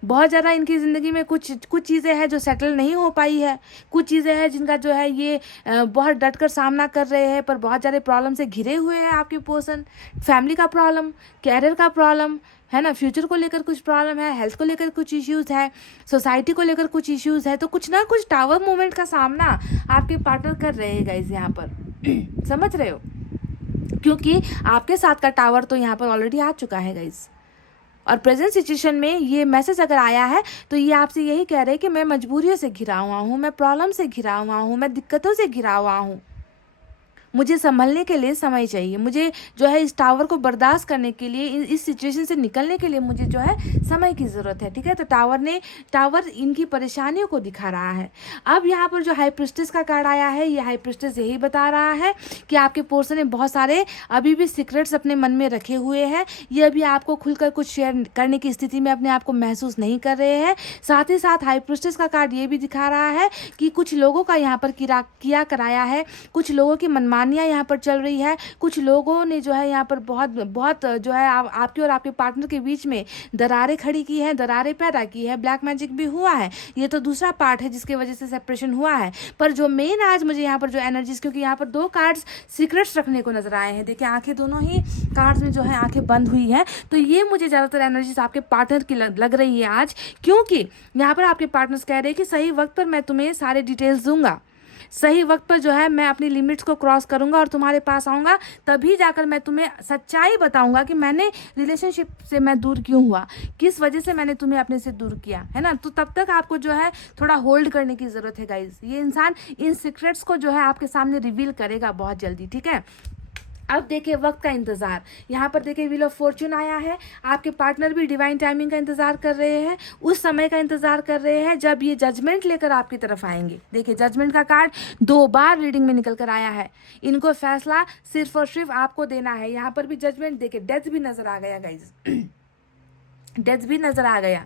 बहुत ज़्यादा इनकी ज़िंदगी में कुछ चीज़ें हैं जो सेटल नहीं हो पाई है, कुछ चीज़ें हैं जिनका जो है ये बहुत डट कर सामना कर रहे हैं, पर बहुत ज़्यादा प्रॉब्लम से घिरे हुए हैं आपके पर्सन। फैमिली का प्रॉब्लम, कैरियर का प्रॉब्लम है ना, फ्यूचर को लेकर कुछ प्रॉब्लम है, हेल्थ को लेकर कुछ इश्यूज़ है, सोसाइटी को लेकर कुछ इश्यूज़ है। तो कुछ ना कुछ टावर मूवमेंट का सामना आपके पार्टनर कर रहे हैं गाइस यहाँ पर। समझ रहे हो, क्योंकि आपके साथ का टावर तो यहाँ पर ऑलरेडी आ चुका है गाइस। और प्रेजेंट सिचुएशन में ये मैसेज अगर आया है तो ये आपसे यही कह रहे हैं कि मैं मजबूरियों से घिरा हुआ हूँ, मैं प्रॉब्लम से घिरा हुआ हूँ, मैं दिक्कतों से घिरा हुआ हूँ, मुझे संभलने के लिए समय चाहिए, मुझे जो है इस टावर को बर्दाश्त करने के लिए, इस सिचुएशन से निकलने के लिए मुझे जो है समय की ज़रूरत है, ठीक है। तो टावर इनकी परेशानियों को दिखा रहा है। अब यहाँ पर जो हाई प्रिस्टेस का कार्ड आया है, ये हाई प्रिस्टेस यही बता रहा है कि आपके पर्सन ने बहुत सारे अभी भी सीक्रेट्स अपने मन में रखे हुए हैं। ये अभी आपको खुलकर कुछ शेयर करने की स्थिति में अपने आप को महसूस नहीं कर रहे हैं। साथ ही साथ हाई प्रिस्टेस का कार्ड ये भी दिखा रहा है कि कुछ लोगों का यहाँ पर किया कराया है, कुछ लोगों की मनमानियाँ यहाँ पर चल रही है, कुछ लोगों ने जो है यहाँ पर बहुत बहुत जो है आपके और आपके पार्टनर के बीच में दरारें खड़ी की हैं, दरारें पैदा की है, ब्लैक मैजिक भी हुआ है। ये तो दूसरा पार्ट है जिसकी वजह से सेपरेशन हुआ है। पर जो मेन आज मुझे यहाँ पर जो एनर्जीज, क्योंकि यहाँ पर 2 कार्ड्स सीक्रेट्स रखने को नजर आए हैं, देखिए आंखें दोनों ही कार्ड्स में जो है आंखें बंद हुई है, तो ये मुझे ज़्यादातर एनर्जीज आपके पार्टनर की लग रही है आज, क्योंकि यहाँ पर आपके पार्टनर्स कह रहे हैं कि सही वक्त पर मैं तुम्हें सारे डिटेल्स दूंगा, सही वक्त पर जो है मैं अपनी लिमिट्स को क्रॉस करूंगा और तुम्हारे पास आऊँगा, तभी जाकर मैं तुम्हें सच्चाई बताऊंगा कि मैंने रिलेशनशिप से मैं दूर क्यों हुआ, किस वजह से मैंने तुम्हें अपने से दूर किया, है ना। तो तब तक आपको जो है थोड़ा होल्ड करने की ज़रूरत है गाइज। ये इंसान इन सीक्रेट्स को जो है आपके सामने रिवील करेगा बहुत जल्दी, ठीक है। अब देखिए वक्त का इंतज़ार, यहाँ पर देखिए व्हील ऑफ फॉर्चून आया है। आपके पार्टनर भी डिवाइन टाइमिंग का इंतज़ार कर रहे हैं, उस समय का इंतज़ार कर रहे हैं जब ये जजमेंट लेकर आपकी तरफ आएंगे। देखिए जजमेंट का कार्ड 2 बार रीडिंग में निकल कर आया है। इनको फैसला सिर्फ और सिर्फ आपको देना है। यहाँ पर भी जजमेंट, देखिए डेथ भी नज़र आ गया गाइज, डेथ भी नज़र आ गया।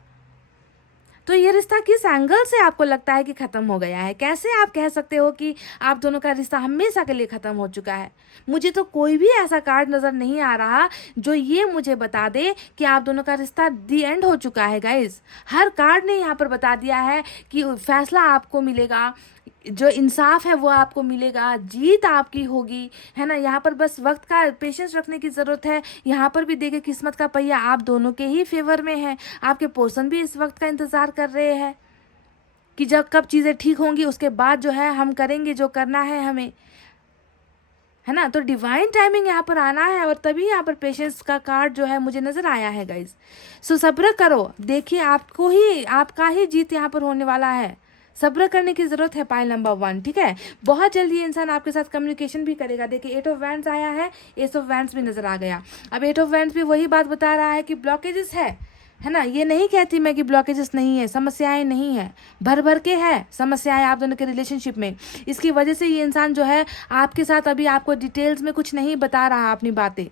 तो ये रिश्ता किस एंगल से आपको लगता है कि ख़त्म हो गया है? कैसे आप कह सकते हो कि आप दोनों का रिश्ता हमेशा के लिए ख़त्म हो चुका है? मुझे तो कोई भी ऐसा कार्ड नज़र नहीं आ रहा जो ये मुझे बता दे कि आप दोनों का रिश्ता दी एंड हो चुका है गाइज। हर कार्ड ने यहाँ पर बता दिया है कि फैसला आपको मिलेगा, जो इंसाफ है वो आपको मिलेगा, जीत आपकी होगी, है ना। यहाँ पर बस वक्त का पेशेंस रखने की ज़रूरत है। यहाँ पर भी देखिए किस्मत का पहिया आप दोनों के ही फेवर में है। आपके पर्सन भी इस वक्त का इंतज़ार कर रहे हैं कि जब कब चीज़ें ठीक होंगी, उसके बाद जो है हम करेंगे जो करना है हमें, है ना। तो डिवाइन टाइमिंग यहाँ पर आना है और तभी यहाँ पर पेशेंस का कार्ड जो है मुझे नज़र आया है गाइज। सो सब्र करो, देखिए आपको ही, आपका ही जीत यहाँ पर होने वाला है। सब्र करने की ज़रूरत है पाइल नंबर 1, ठीक है। बहुत जल्दी ये इंसान आपके साथ कम्युनिकेशन भी करेगा। देखिए 8 ऑफ वैंड्स आया है, एस ऑफ वैंड्स भी नज़र आ गया। अब 8 ऑफ वैंड्स भी वही बात बता रहा है कि ब्लॉकेजेस है ना। ये नहीं कहती मैं कि ब्लॉकेजेस नहीं है, समस्याएं नहीं है, भर भर के है समस्याएं आप दोनों के रिलेशनशिप में। इसकी वजह से ये इंसान जो है आपके साथ अभी आपको डिटेल्स में कुछ नहीं बता रहा अपनी बातें।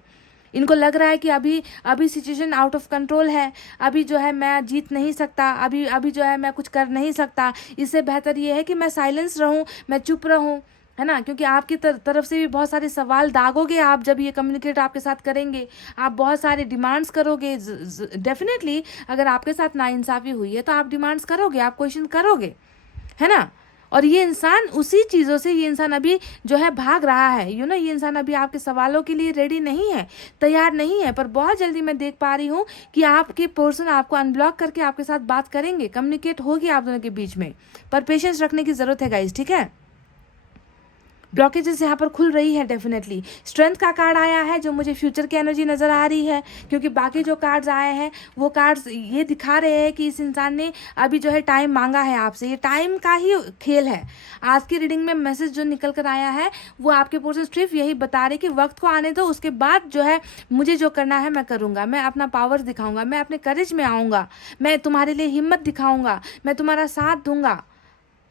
इनको लग रहा है कि अभी सिचुएशन आउट ऑफ कंट्रोल है, अभी जो है मैं जीत नहीं सकता, अभी जो है मैं कुछ कर नहीं सकता। इससे बेहतर ये है कि मैं साइलेंस रहूं, मैं चुप रहूं, है ना। क्योंकि आपकी तरफ से भी बहुत सारे सवाल दागोगे आप, जब ये कम्युनिकेट आपके साथ करेंगे, आप बहुत सारे डिमांड्स करोगे। डेफिनेटली अगर आपके साथ नाइंसाफ़ी हुई है तो आप डिमांड्स करोगे, आप क्वेश्चन करोगे, है ना। और ये इंसान उसी चीज़ों से, ये इंसान अभी जो है भाग रहा है, ये इंसान अभी आपके सवालों के लिए रेडी नहीं है, तैयार नहीं है। पर बहुत जल्दी मैं देख पा रही हूँ कि आपके पर्सन आपको अनब्लॉक करके आपके साथ बात करेंगे, कम्युनिकेट होगी आप दोनों के बीच में। पर पेशेंस रखने की ज़रूरत है गाइज, ठीक है। ब्लॉकेजेस यहाँ पर खुल रही है डेफिनेटली। स्ट्रेंथ का कार्ड आया है जो मुझे फ्यूचर की एनर्जी नज़र आ रही है, क्योंकि बाकी जो कार्ड्स आए हैं वो कार्ड्स ये दिखा रहे हैं कि इस इंसान ने अभी जो है टाइम मांगा है आपसे। ये टाइम का ही खेल है। आज की रीडिंग में मैसेज जो निकल कर आया है वो आपके पर्सन सिर्फ यही बता रहे कि वक्त को आने दो, उसके बाद जो है मुझे जो करना है मैं करूँगा, मैं अपना पावर दिखाऊँगा, मैं अपने करेज में आऊँगा, मैं तुम्हारे लिए हिम्मत दिखाऊँगा, मैं तुम्हारा साथ दूँगा।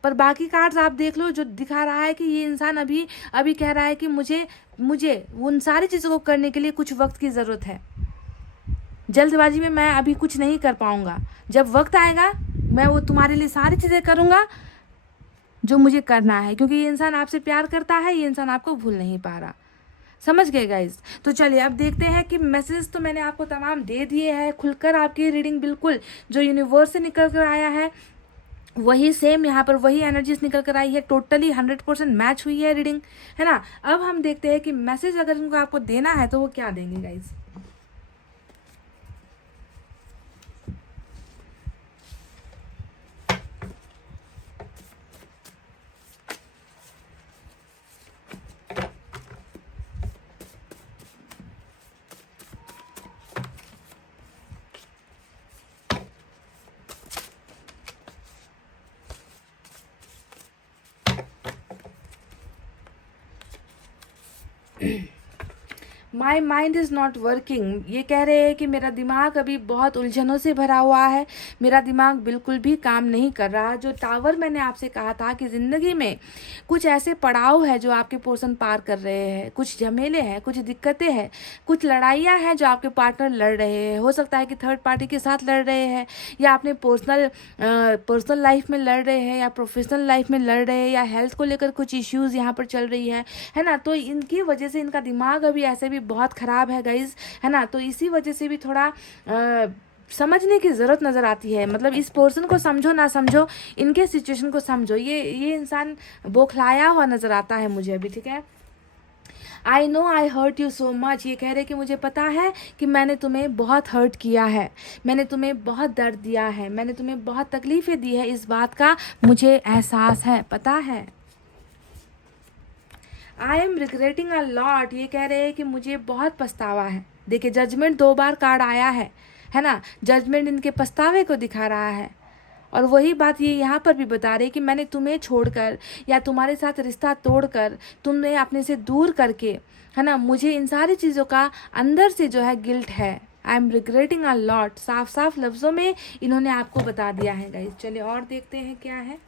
पर बाकी कार्ड्स आप देख लो जो दिखा रहा है कि ये इंसान अभी कह रहा है कि मुझे उन सारी चीज़ों को करने के लिए कुछ वक्त की ज़रूरत है। जल्दबाजी में मैं अभी कुछ नहीं कर पाऊँगा, जब वक्त आएगा मैं वो तुम्हारे लिए सारी चीज़ें करूँगा जो मुझे करना है। क्योंकि ये इंसान आपसे प्यार करता है, ये इंसान आपको भूल नहीं पा रहा। समझ गए गाइज। तो चलिए अब देखते हैं कि मैसेज तो मैंने आपको तमाम दे दिए हैं खुलकर। आपकी रीडिंग बिल्कुल जो यूनिवर्स से निकल कर आया है वही सेम यहाँ पर वही एनर्जीज निकल कर आई है। टोटली 100% मैच हुई है रीडिंग, है ना। अब हम देखते हैं कि मैसेज अगर इनको आपको देना है तो वो क्या देंगे guys. My mind is not working, ये कह रहे हैं कि मेरा दिमाग अभी बहुत उलझनों से भरा हुआ है, मेरा दिमाग बिल्कुल भी काम नहीं कर रहा। जो टावर मैंने आपसे कहा था कि ज़िंदगी में कुछ ऐसे पड़ाव है जो आपके पर्सन पार कर रहे हैं, कुछ झमेले हैं, कुछ दिक्कतें हैं, कुछ लड़ाइयाँ हैं जो आपके पार्टनर लड़ रहे हैं। हो सकता है कि थर्ड पार्टी के साथ लड़ रहे हैं, या अपने पर्सनल लाइफ में लड़ रहे हैं, या प्रोफेशनल लाइफ में लड़ रहे हैं, या हेल्थ को लेकर कुछ इश्यूज़ यहाँ पर चल रही है ना। तो इनकी वजह से इनका दिमाग अभी ऐसे भी बहुत ख़राब है गाइज, है ना। तो इसी वजह से भी थोड़ा समझने की ज़रूरत नज़र आती है। मतलब इस पर्सन को समझो ना समझो, इनके सिचुएशन को समझो। ये इंसान बौखलाया हुआ नज़र आता है मुझे अभी, ठीक है। I know I hurt you so much, ये कह रहे कि मुझे पता है कि मैंने तुम्हें बहुत हर्ट किया है, मैंने तुम्हें बहुत दर्द दिया है, मैंने तुम्हें बहुत तकलीफ़ें दी है, इस बात का मुझे एहसास है, पता है। I am regretting a lot, ये कह रहे हैं कि मुझे बहुत पछतावा है। देखिए जजमेंट 2 बार कार्ड आया है ना। जजमेंट इनके पछतावे को दिखा रहा है, और वही बात ये यहाँ पर भी बता रहे कि मैंने तुम्हें छोड़कर या तुम्हारे साथ रिश्ता तोड़कर, तुम्हें अपने से दूर करके, है ना, मुझे इन सारी चीज़ों का अंदर से जो है गिल्ट है। I am regretting a lot, साफ साफ लफ्ज़ों में इन्होंने आपको बता दिया है गाइस। चलिए और देखते हैं क्या है।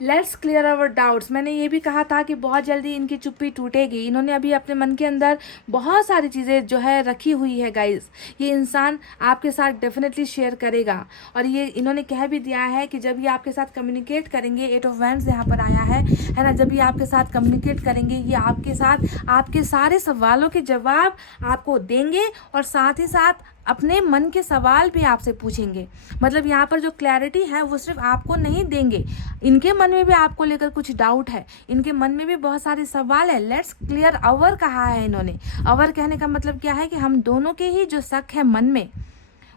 लेट्स क्लियर आवर डाउट्स, मैंने ये भी कहा था कि बहुत जल्दी इनकी चुप्पी टूटेगी। इन्होंने अभी अपने मन के अंदर बहुत सारी चीज़ें जो है रखी हुई है गाइस। ये इंसान आपके साथ डेफिनेटली शेयर करेगा, और ये इन्होंने कह भी दिया है कि जब ये आपके साथ कम्युनिकेट करेंगे, 8 ऑफ वैंड्स यहाँ पर आया है ना। जब ये आपके साथ कम्युनिकेट करेंगे, ये आपके साथ आपके सारे सवालों के जवाब आपको देंगे, और साथ ही साथ अपने मन के सवाल भी आपसे पूछेंगे। मतलब यहाँ पर जो क्लैरिटी है वो सिर्फ आपको नहीं देंगे, इनके मन में भी आपको लेकर कुछ डाउट है, इनके मन में भी बहुत सारे सवाल है। लेट्स क्लियर अवर कहा है इन्होंने। अवर कहने का मतलब क्या है कि हम दोनों के ही जो शक है मन में,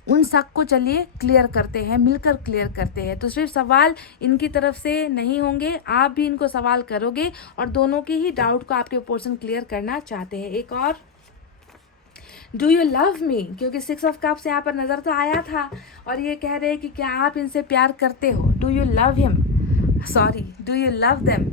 उन शक को चलिए क्लियर करते हैं, मिलकर क्लियर करते हैं। तो सिर्फ सवाल इनकी तरफ से नहीं होंगे, आप भी इनको सवाल करोगे, और दोनों के ही डाउट को आपके पर्सन क्लियर करना चाहते हैं। एक और, डू यू लव मी, क्योंकि 6 ऑफ कप्स यहाँ पर नज़र तो आया था, और ये कह रहे हैं कि क्या आप इनसे प्यार करते हो। Do you love him, sorry, do you love them.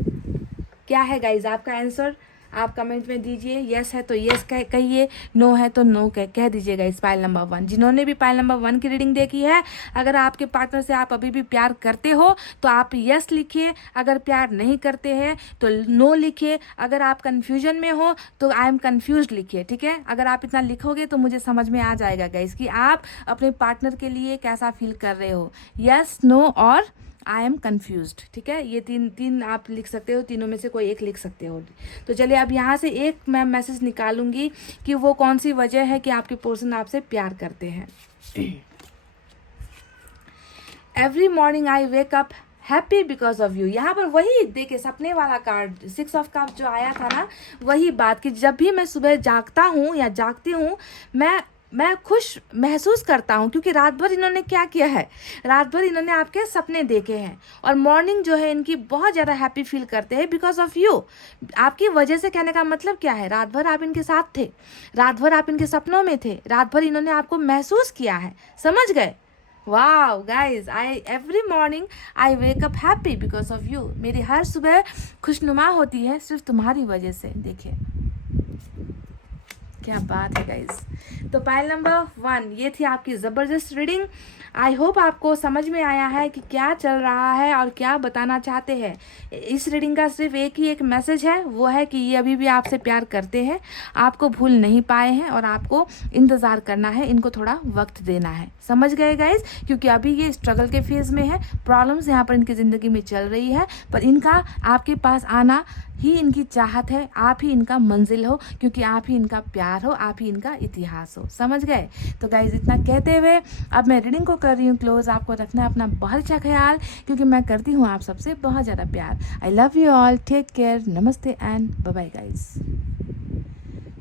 क्या है गाइज आपका आंसर, आप कमेंट में दीजिए। यस है तो यस कहिए, नो है तो नो कह दीजिए गाइज। पाइल नंबर 1, जिन्होंने भी पाइल नंबर 1 की रीडिंग देखी है, अगर आपके पार्टनर से आप अभी भी प्यार करते हो तो आप यस लिखिए, अगर प्यार नहीं करते हैं तो नो लिखिए, अगर आप कन्फ्यूजन में हो तो आई एम कन्फ्यूज्ड लिखिए, ठीक है। अगर आप इतना लिखोगे तो मुझे समझ में आ जाएगा गाइज कि आप अपने पार्टनर के लिए कैसा फील कर रहे हो, यस, नो और आई एम कन्फ्यूज्ड, ठीक है। ये तीन आप लिख सकते हो, तीनों में से कोई एक लिख सकते हो। तो चलिए अब यहाँ से एक मैं मैसेज निकालूंगी कि वो कौन सी वजह है कि आपके पर्सन आपसे प्यार करते हैं। Every morning I wake up happy because of you. यहाँ पर वही देखिए सपने वाला कार्ड 6 ऑफ कप जो आया था ना, वही बात कि जब भी मैं सुबह जागता हूँ या जागती हूँ, मैं खुश महसूस करता हूँ, क्योंकि रात भर इन्होंने क्या किया है, रात भर इन्होंने आपके सपने देखे हैं, और मॉर्निंग जो है इनकी बहुत ज़्यादा हैप्पी फील करते हैं बिकॉज ऑफ यू। आपकी वजह से कहने का मतलब क्या है, रात भर आप इनके साथ थे, रात भर आप इनके सपनों में थे, रात भर इन्होंने आपको महसूस किया है, समझ गए। Wow guys, every morning I wake up happy because of you. मेरी हर सुबह खुशनुमा होती है सिर्फ तुम्हारी वजह से। देखिए क्या बात है गाइज। तो पाइल नंबर 1 ये थी आपकी ज़बरदस्त रीडिंग। आई होप आपको समझ में आया है कि क्या चल रहा है और क्या बताना चाहते हैं। इस रीडिंग का सिर्फ एक ही एक मैसेज है, वो है कि ये अभी भी आपसे प्यार करते हैं, आपको भूल नहीं पाए हैं, और आपको इंतज़ार करना है, इनको थोड़ा वक्त देना है। समझ गए गाइज, क्योंकि अभी ये स्ट्रगल के फेज़ में है, प्रॉब्लम्स यहाँ पर इनकी ज़िंदगी में चल रही है, पर इनका आपके पास आना ही इनकी चाहत है, आप ही इनका मंजिल हो, क्योंकि आप ही इनका प्यार हो, आप ही इनका इतिहास हो। समझ गए। तो गाइज इतना कहते हुए अब मैं रीडिंग को कर रही हूँ क्लोज। आपको रखना है अपना बहुत अच्छा ख्याल, क्योंकि मैं करती हूँ आप सबसे बहुत ज़्यादा प्यार। I love you all, take care, नमस्ते and bye bye guys.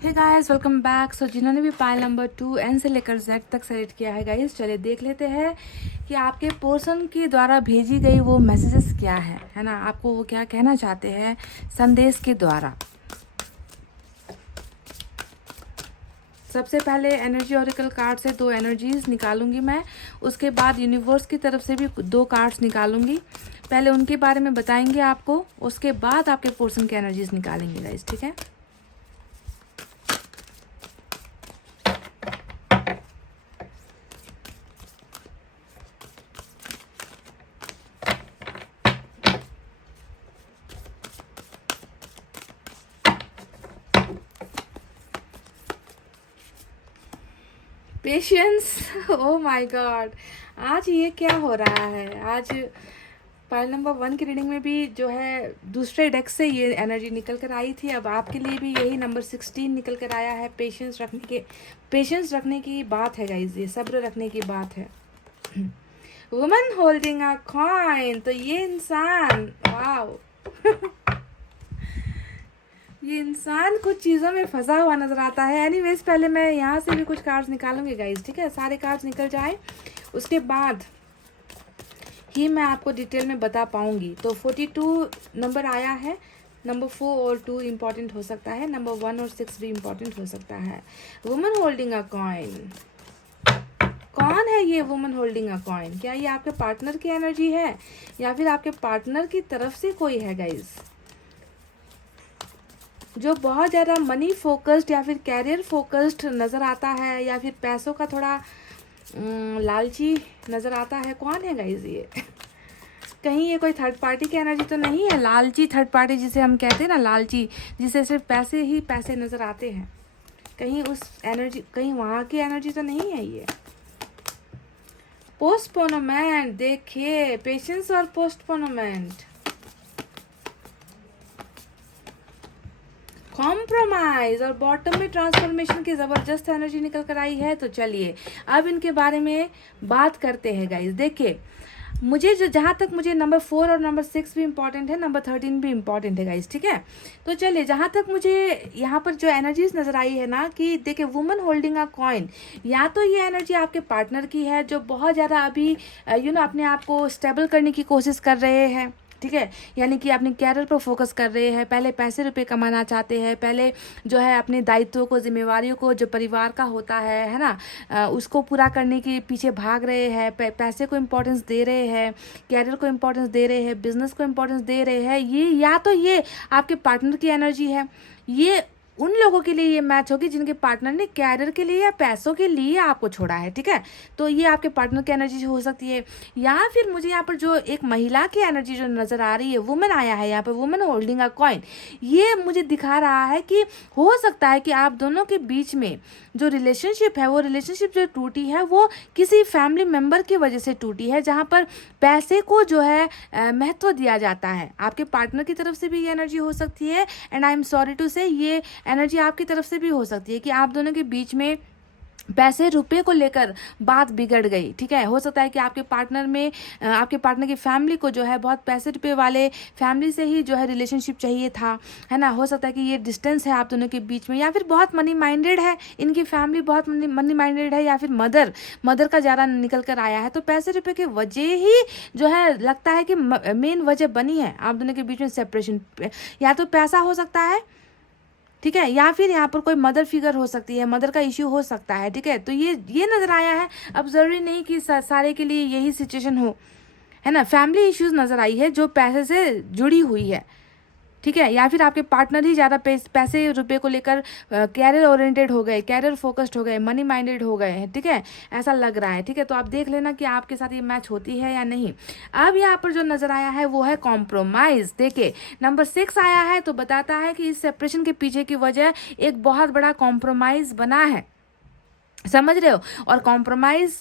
Hey guys, welcome back. So जिन्होंने भी पाइल नंबर 2 एन से लेकर जेड तक सेलेक्ट किया है गाइस, चलिए देख लेते हैं कि आपके पर्सन के द्वारा भेजी गई वो मैसेजेस क्या है ना, आपको वो क्या कहना चाहते हैं संदेश के द्वारा। सबसे पहले एनर्जी ऑरिकल कार्ड से 2 एनर्जीज निकालूंगी मैं, उसके बाद यूनिवर्स की तरफ से भी 2 कार्ड्स निकालूंगी। पहले उनके बारे में बताएंगे आपको, उसके बाद आपके पर्सन की एनर्जीज निकालेंगे गाइस, ठीक है। पेशेंस, ओ माय गॉड, आज ये क्या हो रहा है। आज पाइल नंबर 1 की रीडिंग में भी जो है दूसरे डेक से ये एनर्जी निकल कर आई थी, अब आपके लिए भी यही नंबर 16 निकल कर आया है। पेशेंस रखने की बात है गाइज, ये सब्र रखने की बात है। वुमन होल्डिंग अ कॉइन, तो ये इंसान, वाओ ये इंसान कुछ चीज़ों में फंसा हुआ नजर आता है। एनीवेज पहले मैं यहाँ से भी कुछ कार्ड्स निकालूंगी गाइज, ठीक है। सारे कार्ड्स निकल जाए उसके बाद ही मैं आपको डिटेल में बता पाऊंगी। तो 42 नंबर आया है, नंबर 4 और 2 इम्पॉर्टेंट हो सकता है, नंबर 1 और 6 भी इम्पॉर्टेंट हो सकता है। वुमन होल्डिंग अ कॉइन, कौन है ये वुमन होल्डिंग अ कॉइन? क्या ये आपके पार्टनर की एनर्जी है या फिर आपके पार्टनर की तरफ से कोई है गाइज, जो बहुत ज़्यादा मनी फोकस्ड या फिर कैरियर फोकस्ड नज़र आता है, या फिर पैसों का थोड़ा लालची नज़र आता है? कौन है गाइज ये? कहीं ये कोई थर्ड पार्टी की एनर्जी तो नहीं है? लालची थर्ड पार्टी जिसे हम कहते हैं ना, लालची, जिसे सिर्फ पैसे ही पैसे नज़र आते हैं, कहीं उस एनर्जी, कहीं वहाँ की एनर्जी तो नहीं है ये? पोस्टपोनमेंट, देखिए पेशेंस और पोस्टपोनमेंट, कॉम्प्रोमाइज और बॉटम में ट्रांसफॉर्मेशन की ज़बरदस्त एनर्जी निकल कर आई है। तो चलिए अब इनके बारे में बात करते हैं गाइज। देखिए मुझे जो, जहाँ तक मुझे नंबर 4 और नंबर 6 भी इम्पॉर्टेंट है, नंबर 13 भी इम्पॉर्टेंट है गाइज, ठीक है। तो चलिए जहाँ तक मुझे यहाँ पर जो एनर्जीज नज़र आई है ना, कि देखिए वुमन होल्डिंग अ कॉइन, या तो ये एनर्जी आपके पार्टनर की है जो बहुत ज़्यादा अभी अपने आप को स्टेबल करने की कोशिश कर रहे हैं, ठीक है। यानी कि अपने कैरियर पर फोकस कर रहे हैं, पहले पैसे रुपए कमाना चाहते हैं, पहले जो है अपने दायित्वों को, जिम्मेवारियों को जो परिवार का होता है ना, उसको पूरा करने के पीछे भाग रहे हैं, पैसे को इम्पोर्टेंस दे रहे हैं, कैरियर को इम्पोर्टेंस दे रहे हैं, बिजनेस को इम्पोर्टेंस दे रहे हैं। ये या तो ये आपके पार्टनर की एनर्जी है, ये उन लोगों के लिए ये मैच होगी जिनके पार्टनर ने कैरियर के लिए या पैसों के लिए आपको छोड़ा है, ठीक है। तो ये आपके पार्टनर की एनर्जी हो सकती है, या फिर मुझे यहाँ पर जो एक महिला की एनर्जी जो नज़र आ रही है, वुमेन आया है यहाँ पर, वुमेन होल्डिंग अ कॉइन, ये मुझे दिखा रहा है कि हो सकता है कि आप दोनों के बीच में जो रिलेशनशिप है, वो रिलेशनशिप जो टूटी है वो किसी फैमिली मेम्बर की वजह से टूटी है, जहाँ पर पैसे को जो है महत्व दिया जाता है। आपके पार्टनर की तरफ से भी ये एनर्जी हो सकती है, and I am sorry to say ये एनर्जी आपकी तरफ से भी हो सकती है कि आप दोनों के बीच में पैसे रुपए को लेकर बात बिगड़ गई, ठीक है। हो सकता है कि आपके पार्टनर की फैमिली को जो है बहुत पैसे रुपए वाले फैमिली से ही जो है रिलेशनशिप चाहिए था, है ना। हो सकता है कि ये डिस्टेंस है आप दोनों के बीच में, या फिर बहुत मनी माइंडेड है इनकी फैमिली, बहुत मनी माइंडेड है, या फिर मदर का ज़्यादा निकल कर आया है। तो पैसे रुपए की वजह ही जो है लगता है कि मेन वजह बनी है आप दोनों के बीच में सेपरेशन। या तो पैसा हो सकता है, ठीक है, या फिर यहाँ पर कोई मदर फिगर हो सकती है, मदर का इश्यू हो सकता है, ठीक है। तो ये नज़र आया है। अब ज़रूरी नहीं कि सारे के लिए यही सिचुएशन हो, है ना। फैमिली इश्यूज नज़र आई है जो पैसे से जुड़ी हुई है, ठीक है। या फिर आपके पार्टनर ही ज़्यादा पैसे रुपए को लेकर कैरियर ओरिएंटेड हो गए, कैरियर फोकस्ड हो गए, मनी माइंडेड हो गए हैं, ठीक है, ऐसा लग रहा है, ठीक है। तो आप देख लेना कि आपके साथ ये मैच होती है या नहीं। अब यहाँ पर जो नज़र आया है वो है कॉम्प्रोमाइज़। देखिए नंबर 6 आया है, तो बताता है कि इस सेपरेशन के पीछे की वजह एक बहुत बड़ा कॉम्प्रोमाइज़ बना है, समझ रहे हो। और कॉम्प्रोमाइज,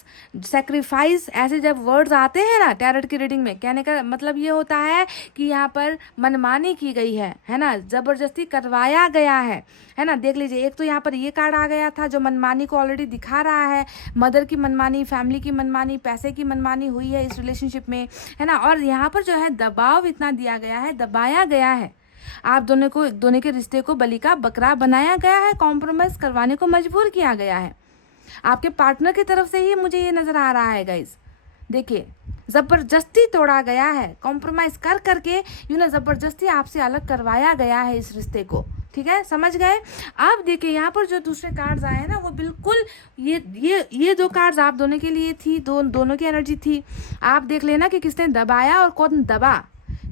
सेक्रीफाइस, ऐसे जब वर्ड्स आते हैं ना टैरोट की रीडिंग में, कहने का मतलब ये होता है कि यहाँ पर मनमानी की गई है ना, ज़बरदस्ती करवाया गया है ना। देख लीजिए, एक तो यहाँ पर ये कार्ड आ गया था जो मनमानी को ऑलरेडी दिखा रहा है, मदर की मनमानी, फैमिली की मनमानी, पैसे की मनमानी हुई है इस रिलेशनशिप में, है ना। और यहाँ पर जो है दबाव इतना दिया गया है, दबाया गया है, आप दोनों के रिश्ते को बलि का बकरा बनाया गया है, कॉम्प्रोमाइज़ करवाने को मजबूर किया गया है आपके पार्टनर की तरफ से ही। मुझे ये नज़र आ रहा है गाइज, देखिए ज़बरदस्ती तोड़ा गया है, कॉम्प्रोमाइज़ कर करके ज़बरदस्ती आपसे अलग करवाया गया है इस रिश्ते को, ठीक है, समझ गए। अब देखिए यहाँ पर जो दूसरे कार्ड्स आए हैं ना, वो बिल्कुल ये दो कार्ड्स आप दोनों के लिए थी, दोनों की एनर्जी थी। आप देख लेना कि किसने दबाया और कौन दबा,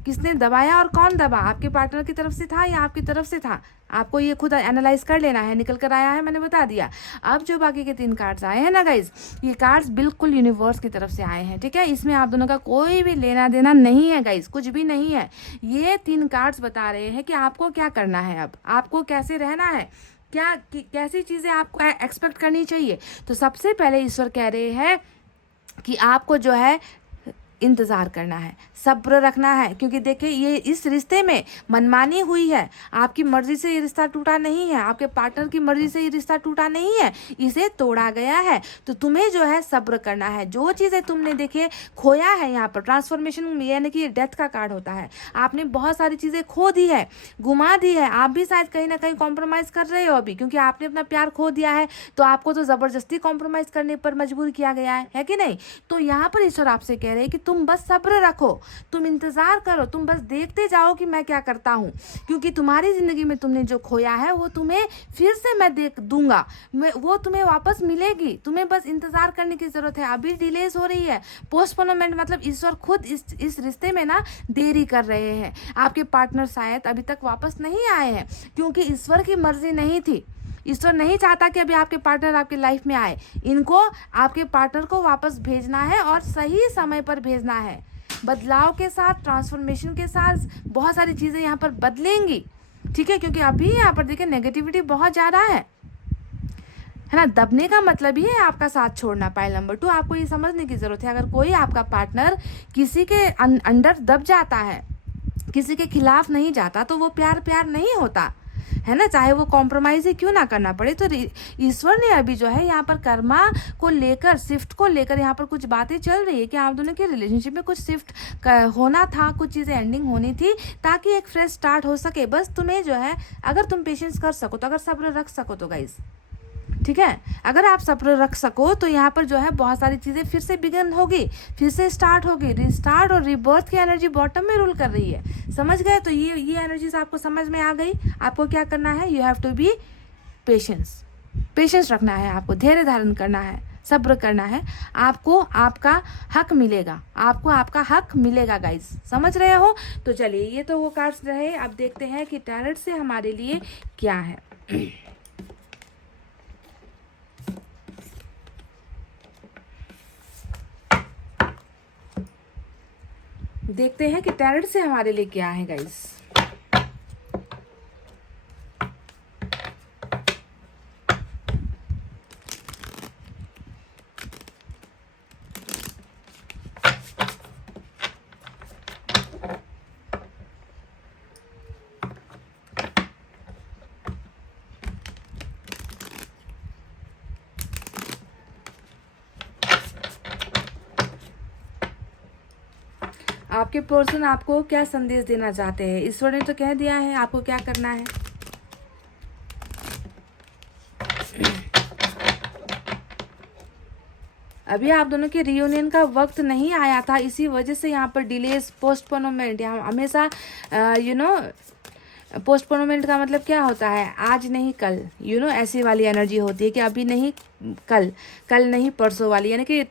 किसने दबाया और कौन दबा, आपके पार्टनर की तरफ से था या आपकी तरफ से था। आपको ये खुद एनालाइज कर लेना है। निकल कर आया है, मैंने बता दिया। अब जो बाकी के 3 कार्ड्स आए हैं ना गाइज, ये कार्ड्स बिल्कुल यूनिवर्स की तरफ से आए हैं, ठीक है। इसमें आप दोनों का कोई भी लेना देना नहीं है गाइज, कुछ भी नहीं है। ये 3 कार्ड्स बता रहे हैं कि आपको क्या करना है, अब आपको कैसे रहना है, क्या कैसी चीज़ें आपको एक्सपेक्ट करनी चाहिए। तो सबसे पहले ईश्वर कह रहे हैं कि आपको जो है इंतज़ार करना है, सब्र रखना है, क्योंकि देखिए ये इस रिश्ते में मनमानी हुई है। आपकी मर्जी से ये रिश्ता टूटा नहीं है, आपके पार्टनर की मर्जी से ये रिश्ता टूटा नहीं है, इसे तोड़ा गया है। तो तुम्हें जो है सब्र करना है। जो चीज़ें तुमने देखिए खोया है, यहाँ पर ट्रांसफॉर्मेशन यानी कि ये डेथ का कार्ड होता है। आपने बहुत सारी चीज़ें खो दी है, घुमा दी है। आप भी शायद कहीं ना कहीं कॉम्प्रोमाइज़ कर रहे हो अभी, क्योंकि आपने अपना प्यार खो दिया है, तो आपको तो ज़बरदस्ती कॉम्प्रोमाइज़ करने पर मजबूर किया गया है कि नहीं। तो यहाँ पर ईश्वर आपसे कह रहे हैं कि तुम बस सब्र रखो, तुम इंतजार करो, तुम बस देखते जाओ कि मैं क्या करता हूँ, क्योंकि तुम्हारी जिंदगी में तुमने जो खोया है वो तुम्हें फिर से मैं देख दूंगा, वो तुम्हें वापस मिलेगी। तुम्हें बस इंतजार करने की जरूरत है। अभी डिलेस हो रही है, पोस्टपोनमेंट, मतलब ईश्वर खुद इस रिश्ते में ना देरी कर रहे हैं। आपके पार्टनर शायद अभी तक वापस नहीं आए हैं, क्योंकि ईश्वर की मर्जी नहीं थी। ईश्वर नहीं चाहता कि अभी आपके पार्टनर आपकी लाइफ में आए। इनको आपके पार्टनर को वापस भेजना है और सही समय पर भेजना है। बदलाव के साथ, ट्रांसफॉर्मेशन के साथ बहुत सारी चीज़ें यहाँ पर बदलेंगी, ठीक है। क्योंकि अभी यहाँ पर देखिए नेगेटिविटी बहुत ज़्यादा है ना। दबने का मतलब ही है आपका साथ छोड़ना। पाइल नंबर 2, आपको ये समझने की ज़रूरत है, अगर कोई आपका पार्टनर किसी के अंडर दब जाता है, किसी के खिलाफ नहीं जाता, तो वो प्यार नहीं होता है ना, चाहे वो कॉम्प्रोमाइज ही क्यों ना करना पड़े। तो ईश्वर ने अभी जो है यहाँ पर कर्मा को लेकर, शिफ्ट को लेकर यहाँ पर कुछ बातें चल रही है कि आप दोनों के रिलेशनशिप में कुछ शिफ्ट होना था, कुछ चीज़ें एंडिंग होनी थी, ताकि एक फ्रेश स्टार्ट हो सके। बस तुम्हें जो है, अगर तुम पेशेंस कर सको तो, अगर सब्र रख सको तो गाइज, ठीक है, अगर आप सब्र रख सको तो यहाँ पर जो है बहुत सारी चीज़ें फिर से बिगन होगी, फिर से स्टार्ट होगी। रिस्टार्ट और रिबर्थ की एनर्जी बॉटम में रूल कर रही है, समझ गए। तो ये एनर्जीज आपको समझ में आ गई। आपको क्या करना है, you have to be patience रखना है, आपको धैर्य धारण करना है, सब्र करना है। आपको आपका हक मिलेगा, आपको आपका हक मिलेगा गाइज, समझ रहे हो। तो चलिए, ये तो वो कार्ड्स रहे। अब देखते हैं कि टैरोट से हमारे लिए क्या है। देखते हैं कि टैरोट से हमारे लिए क्या है गाइस। आपके पर्सन आपको क्या संदेश देना चाहते हैं। ईश्वर ने तो कह दिया है आपको क्या करना है। अभी आप दोनों के रियूनियन का वक्त नहीं आया था, इसी वजह से यहाँ पर डिलेस, पोस्टपोनमेंट। यहाँ हमेशा पोस्टपोनमेंट का मतलब क्या होता है, आज नहीं कल, ऐसी वाली एनर्जी होती है कि अभी नहीं कल नहीं परसों वाली, यानी कि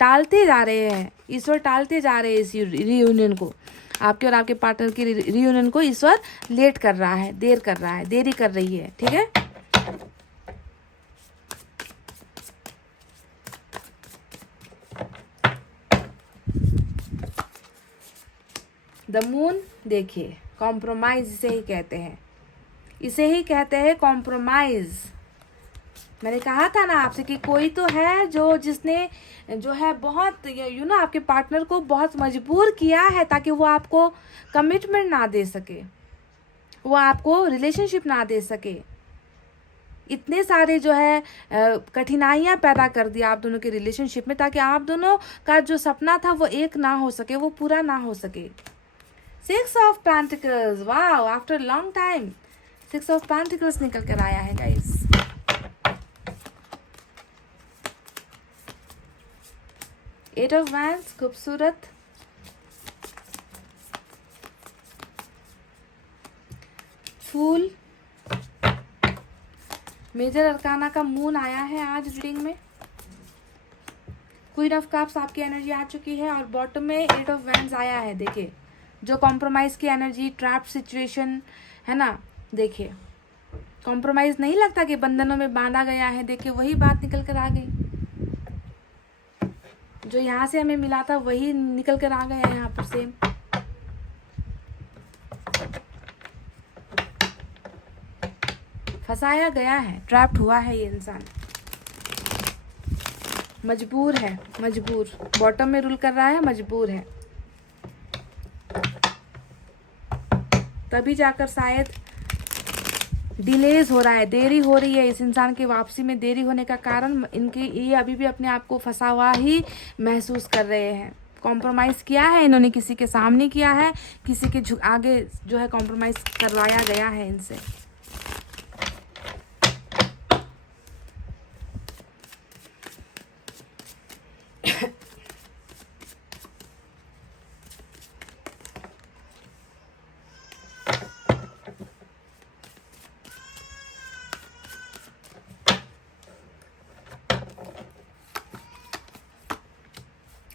टालते जा रहे हैं ईश्वर, टालते जा रहे हैं इस रियूनियन को। आपके और आपके पार्टनर की रियूनियन को ईश्वर लेट कर रहा है, देर कर रहा है, देरी कर रही है, ठीक है। द मून, देखिए कॉम्प्रोमाइज इसे ही कहते हैं, इसे ही कहते हैं कॉम्प्रोमाइज। मैंने कहा था ना आपसे कि कोई तो है जिसने जो है बहुत आपके पार्टनर को बहुत मजबूर किया है, ताकि वो आपको कमिटमेंट ना दे सके, वो आपको रिलेशनशिप ना दे सके। इतने सारे जो है कठिनाइयाँ पैदा कर दिया आप दोनों के रिलेशनशिप में, ताकि आप दोनों का जो सपना था वो एक ना हो सके, वो पूरा ना हो सके। 6 of pentacles, wow, after long time 6 of pentacles निकल कर आया है गाइस। एट ऑफ वैंड्स, खूबसूरत। फूल, मेजर अरकाना का मून आया है आज रीडिंग में। क्वीन ऑफ कप्स आपकी एनर्जी आ चुकी है और बॉटम में 8 ऑफ वैंड्स आया है। देखिए जो कॉम्प्रोमाइज़ की एनर्जी, ट्रैप सिचुएशन है ना, देखिए कॉम्प्रोमाइज़ नहीं लगता कि बंधनों में बांधा गया है। देखिए वही बात निकल कर आ गई, जो यहाँ से हमें मिला था वही निकल कर आ गया यहाँ पर सेम। फंसाया गया है, ट्रैप्ड हुआ है ये इंसान, मजबूर है, मजबूर, बॉटम में रूल कर रहा है, मजबूर है। तभी जाकर शायद डिलेज हो रहा है, देरी हो रही है इस इंसान की वापसी में। देरी होने का कारण इनकी ये अभी भी अपने आप को फंसा हुआ ही महसूस कर रहे हैं। कॉम्प्रोमाइज़ किया है इन्होंने, किसी के सामने किया है, किसी के आगे जो है कॉम्प्रोमाइज़ करवाया गया है इनसे।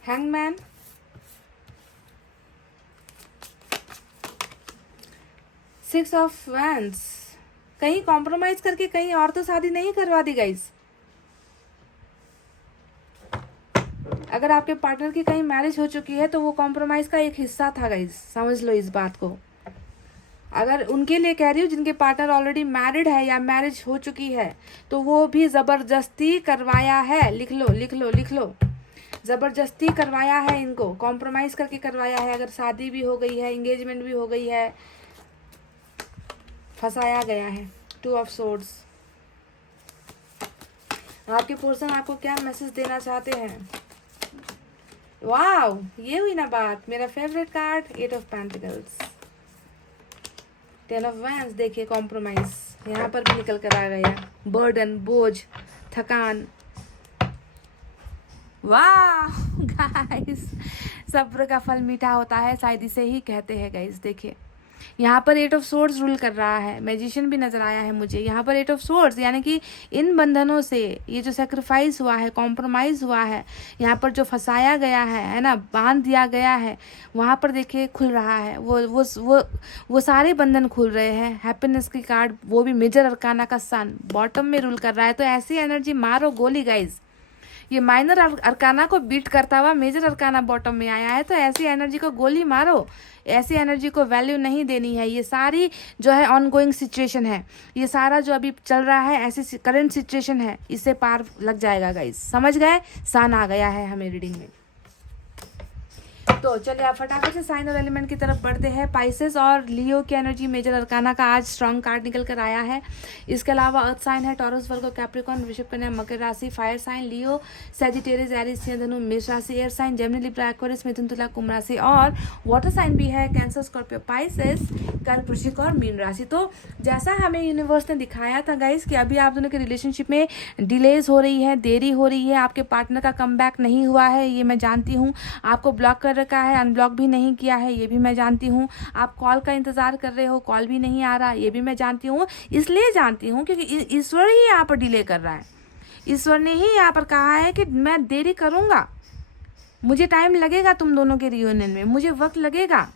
हैंगमैन, सिक्स ऑफ वैंड्स, कहीं कॉम्प्रोमाइज करके कहीं और तो शादी नहीं करवा दी गाइस। अगर आपके पार्टनर की कहीं मैरिज हो चुकी है तो वो कॉम्प्रोमाइज का एक हिस्सा था गाइस, समझ लो इस बात को। अगर उनके लिए कह रही हूँ जिनके पार्टनर ऑलरेडी मैरिड है या मैरिज हो चुकी है, तो वो भी ज़बरदस्ती करवाया है। लिख लो लिख लो लिख लो, ज़बरदस्ती करवाया है इनको, कॉम्प्रोमाइज़ करके करवाया है। अगर शादी भी हो गई है, एंगेजमेंट भी हो गई है, फंसाया गया है। 2 ऑफ सोर्ड्स, आपके पर्सन आपको क्या मैसेज देना चाहते हैं? वाव, ये हुई ना बात, मेरा favourite card 8 of pentacles, 10 of wands. देखिए कॉम्प्रोमाइज यहाँ पर भी निकल कर आ गया, बर्डन, बोझ, थकान। वाह गाइस, सब्र का फल मीठा होता है, शायद इसे ही कहते हैं गाइस। देखिए यहाँ पर 8 ऑफ सोर्ड्स रूल कर रहा है, मैजिशियन भी नजर आया है मुझे यहाँ पर। 8 ऑफ सोर्ड्स यानी कि इन बंधनों से, ये जो सेक्रीफाइस हुआ है, कॉम्प्रोमाइज़ हुआ है, यहाँ पर जो फंसाया गया है ना, बांध दिया गया है, वहाँ पर देखिए खुल रहा है, वो सारे बंधन खुल रहे हैं। हैप्पीनेस की कार्ड, वो भी मेजर अरकाना का सन बॉटम में रूल कर रहा है। तो ऐसी एनर्जी मारो गोली गाइज, ये माइनर अरकाना को बीट करता हुआ मेजर अरकाना बॉटम में आया है, तो ऐसी एनर्जी को गोली मारो, ऐसी एनर्जी को वैल्यू नहीं देनी है। ये सारी जो है ऑनगोइंग सिचुएशन है, ये सारा जो अभी चल रहा है ऐसी करंट सिचुएशन है, इससे पार लग जाएगा गाइस, समझ गए? सन आ गया है हमें रीडिंग में। तो चलिए आप फटाफट से साइन और एलिमेंट की तरफ बढ़ते हैं। पाइसेस और लियो की एनर्जी मेजर अरकाना का आज स्ट्रॉन्ग कार्ड निकल कर आया है। इसके अलावा अर्थ साइन है टॉरस, वर्गो, कैप्रिकॉर्न, वृषभ, कन्या, मकर राशि। Fire sign Leo, Sagittarius, Aries, सिंह, धनु, मेष राशि। Air sign Gemini, Libra, Aquarius, मिथुन, तुला, कुंभ राशि। और वाटर साइन भी है कैंसर, स्कॉर्पियो, पाइसेस, कर्क, वृश्चिक और मीन राशि। तो जैसा हमें यूनिवर्स ने दिखाया था गाइस कि अभी आप दोनों के रिलेशनशिप में डिलेज हो रही है, देरी हो रही है, आपके पार्टनर का कमबैक नहीं हुआ है, ये मैं जानती हूँ। आपको ब्लॉक कर रखा है, अनब्लॉक भी नहीं किया है, ये भी मैं जानती हूँ। आप कॉल का इंतजार कर रहे हो, कॉल भी नहीं आ रहा, ये भी मैं जानती हूँ। इसलिए जानती हूँ क्योंकि ईश्वर ही यहाँ पर डिले कर रहा है। ईश्वर ने ही यहाँ पर कहा है कि मैं देरी करूँगा, मुझे टाइम लगेगा, तुम दोनों के रियूनियन में मुझे वक्त लगेगा,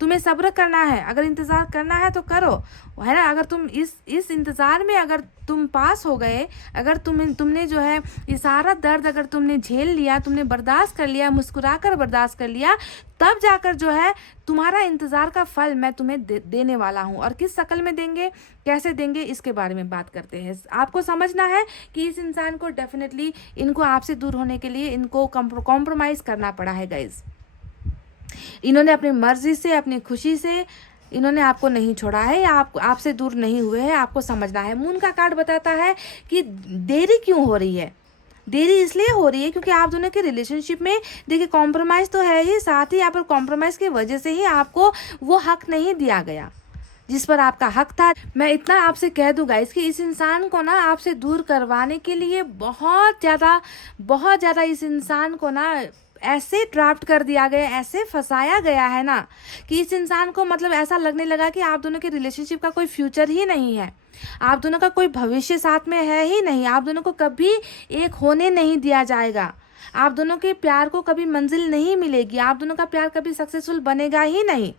तुम्हें सब्र करना है, अगर इंतज़ार करना है तो करो, है ना। अगर तुम इस इंतज़ार में अगर तुम पास हो गए, अगर तुमने जो है ये सारा दर्द अगर तुमने झेल लिया, तुमने बर्दाश्त कर लिया, मुस्कुरा कर बर्दाश्त कर लिया, तब जाकर जो है तुम्हारा इंतज़ार का फल मैं तुम्हें देने वाला हूँ। और किस शक्ल में देंगे, कैसे देंगे, इसके बारे में बात करते हैं। आपको समझना है कि इस इंसान को डेफिनेटली इनको आपसे दूर होने के लिए इनको कॉम्प्रोमाइज़ करना पड़ा है गाइज। इन्होंने अपनी मर्जी से, अपनी खुशी से इन्होंने आपको नहीं छोड़ा है या आपसे दूर नहीं हुए हैं, आपको समझना है। मून का कार्ड बताता है कि देरी क्यों हो रही है। देरी इसलिए हो रही है क्योंकि आप दोनों के रिलेशनशिप में देखिए कॉम्प्रोमाइज़ तो है ही, साथ ही यहाँ पर कॉम्प्रोमाइज़ की वजह से ही आपको वो हक नहीं दिया गया जिस पर आपका हक था। मैं इतना आपसे कह दूं गाइस कि इस इंसान को ना आपसे दूर करवाने के लिए बहुत ज़्यादा इस इंसान को ना ऐसे ट्रैप्ड कर दिया गया, ऐसे फंसाया गया है ना कि इस इंसान को मतलब ऐसा लगने लगा कि आप दोनों के रिलेशनशिप का कोई फ्यूचर ही नहीं है, आप दोनों का कोई भविष्य साथ में है ही नहीं, आप दोनों को कभी एक होने नहीं दिया जाएगा, आप दोनों के प्यार को कभी मंजिल नहीं मिलेगी, आप दोनों का प्यार कभी सक्सेसफुल बनेगा ही नहीं।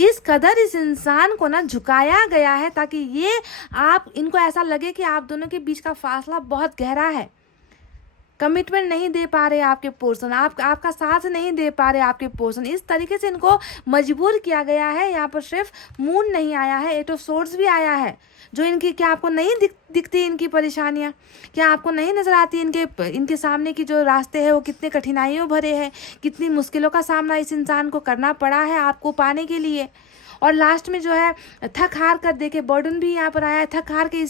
इस कदर इस इंसान को ना झुकाया गया है ताकि ये आप इनको ऐसा लगे कि आप दोनों के बीच का फासला बहुत गहरा है, कमिटमेंट नहीं दे पा रहे आपके पर्सन, आपका साथ नहीं दे पा रहे आपके पर्सन। इस तरीके से इनको मजबूर किया गया है। यहाँ पर सिर्फ मून नहीं आया है, 8 ऑफ सोर्ड्स भी आया है। जो इनकी, क्या आपको नहीं दिखती इनकी परेशानियाँ? क्या आपको नहीं नज़र आती इनके सामने की जो रास्ते हैं वो कितने कठिनाइयों भरे हैं, कितनी मुश्किलों का सामना इस इंसान को करना पड़ा है आपको पाने के लिए। और लास्ट में जो है थक हार कर देके बर्डन भी यहाँ पर आया है। थक हार के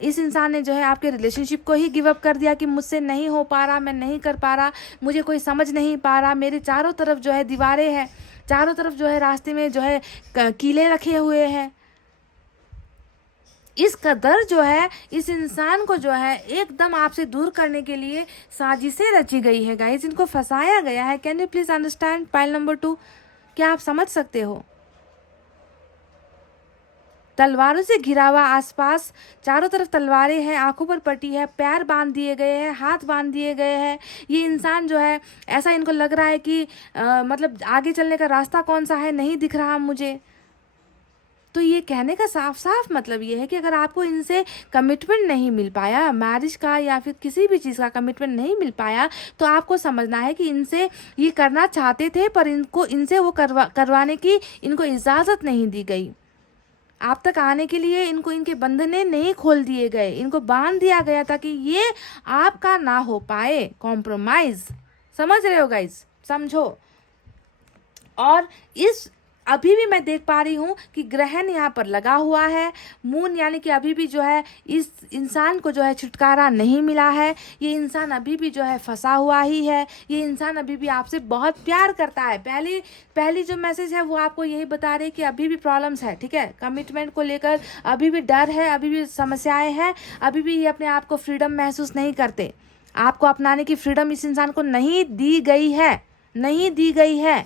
इस इंसान ने जो है आपके रिलेशनशिप को ही गिव अप कर दिया कि मुझसे नहीं हो पा रहा, मैं नहीं कर पा रहा, मुझे कोई समझ नहीं पा रहा, मेरे चारों तरफ जो है दीवारें हैं, चारों तरफ जो है रास्ते में जो है कीले रखे हुए हैं। इस कदर जो है इस इंसान को जो है एकदम आपसे दूर करने के लिए साजिशें रची गई है गाइस, इनको फंसाया गया है। Can you please understand? Pile number 2, क्या आप समझ सकते हो? तलवारों से घिरा हुआ आसपास, चारों तरफ तलवारें हैं, आंखों पर पट्टी है, पैर बांध दिए गए हैं, हाथ बांध दिए गए हैं। ये इंसान जो है ऐसा इनको लग रहा है कि मतलब आगे चलने का रास्ता कौन सा है नहीं दिख रहा मुझे। तो ये कहने का साफ साफ मतलब ये है कि अगर आपको इनसे कमिटमेंट नहीं मिल पाया, मैरिज का या फिर किसी भी चीज़ का कमिटमेंट नहीं मिल पाया, तो आपको समझना है कि इनसे ये करना चाहते थे पर इनसे वो करवाने की इनको इजाज़त नहीं दी गई। आप तक आने के लिए इनको इनके बंधने नहीं खोल दिए गए, इनको बांध दिया गया ताकि ये आपका ना हो पाए कॉम्प्रोमाइज। समझ रहे हो गाइस? समझो। और अभी भी मैं देख पा रही हूँ कि ग्रहण यहाँ पर लगा हुआ है, मून, यानी कि अभी भी जो है इस इंसान को जो है छुटकारा नहीं मिला है। ये इंसान अभी भी जो है फंसा हुआ ही है। ये इंसान अभी भी आपसे बहुत प्यार करता है। पहली जो मैसेज है वो आपको यही बता रही है कि अभी भी प्रॉब्लम्स है, ठीक है, कमिटमेंट को लेकर अभी भी डर है, अभी भी समस्याएं हैं, अभी भी ये अपने आप को फ्रीडम महसूस नहीं करते। आपको अपनाने की फ्रीडम इस इंसान को नहीं दी गई है, नहीं दी गई है,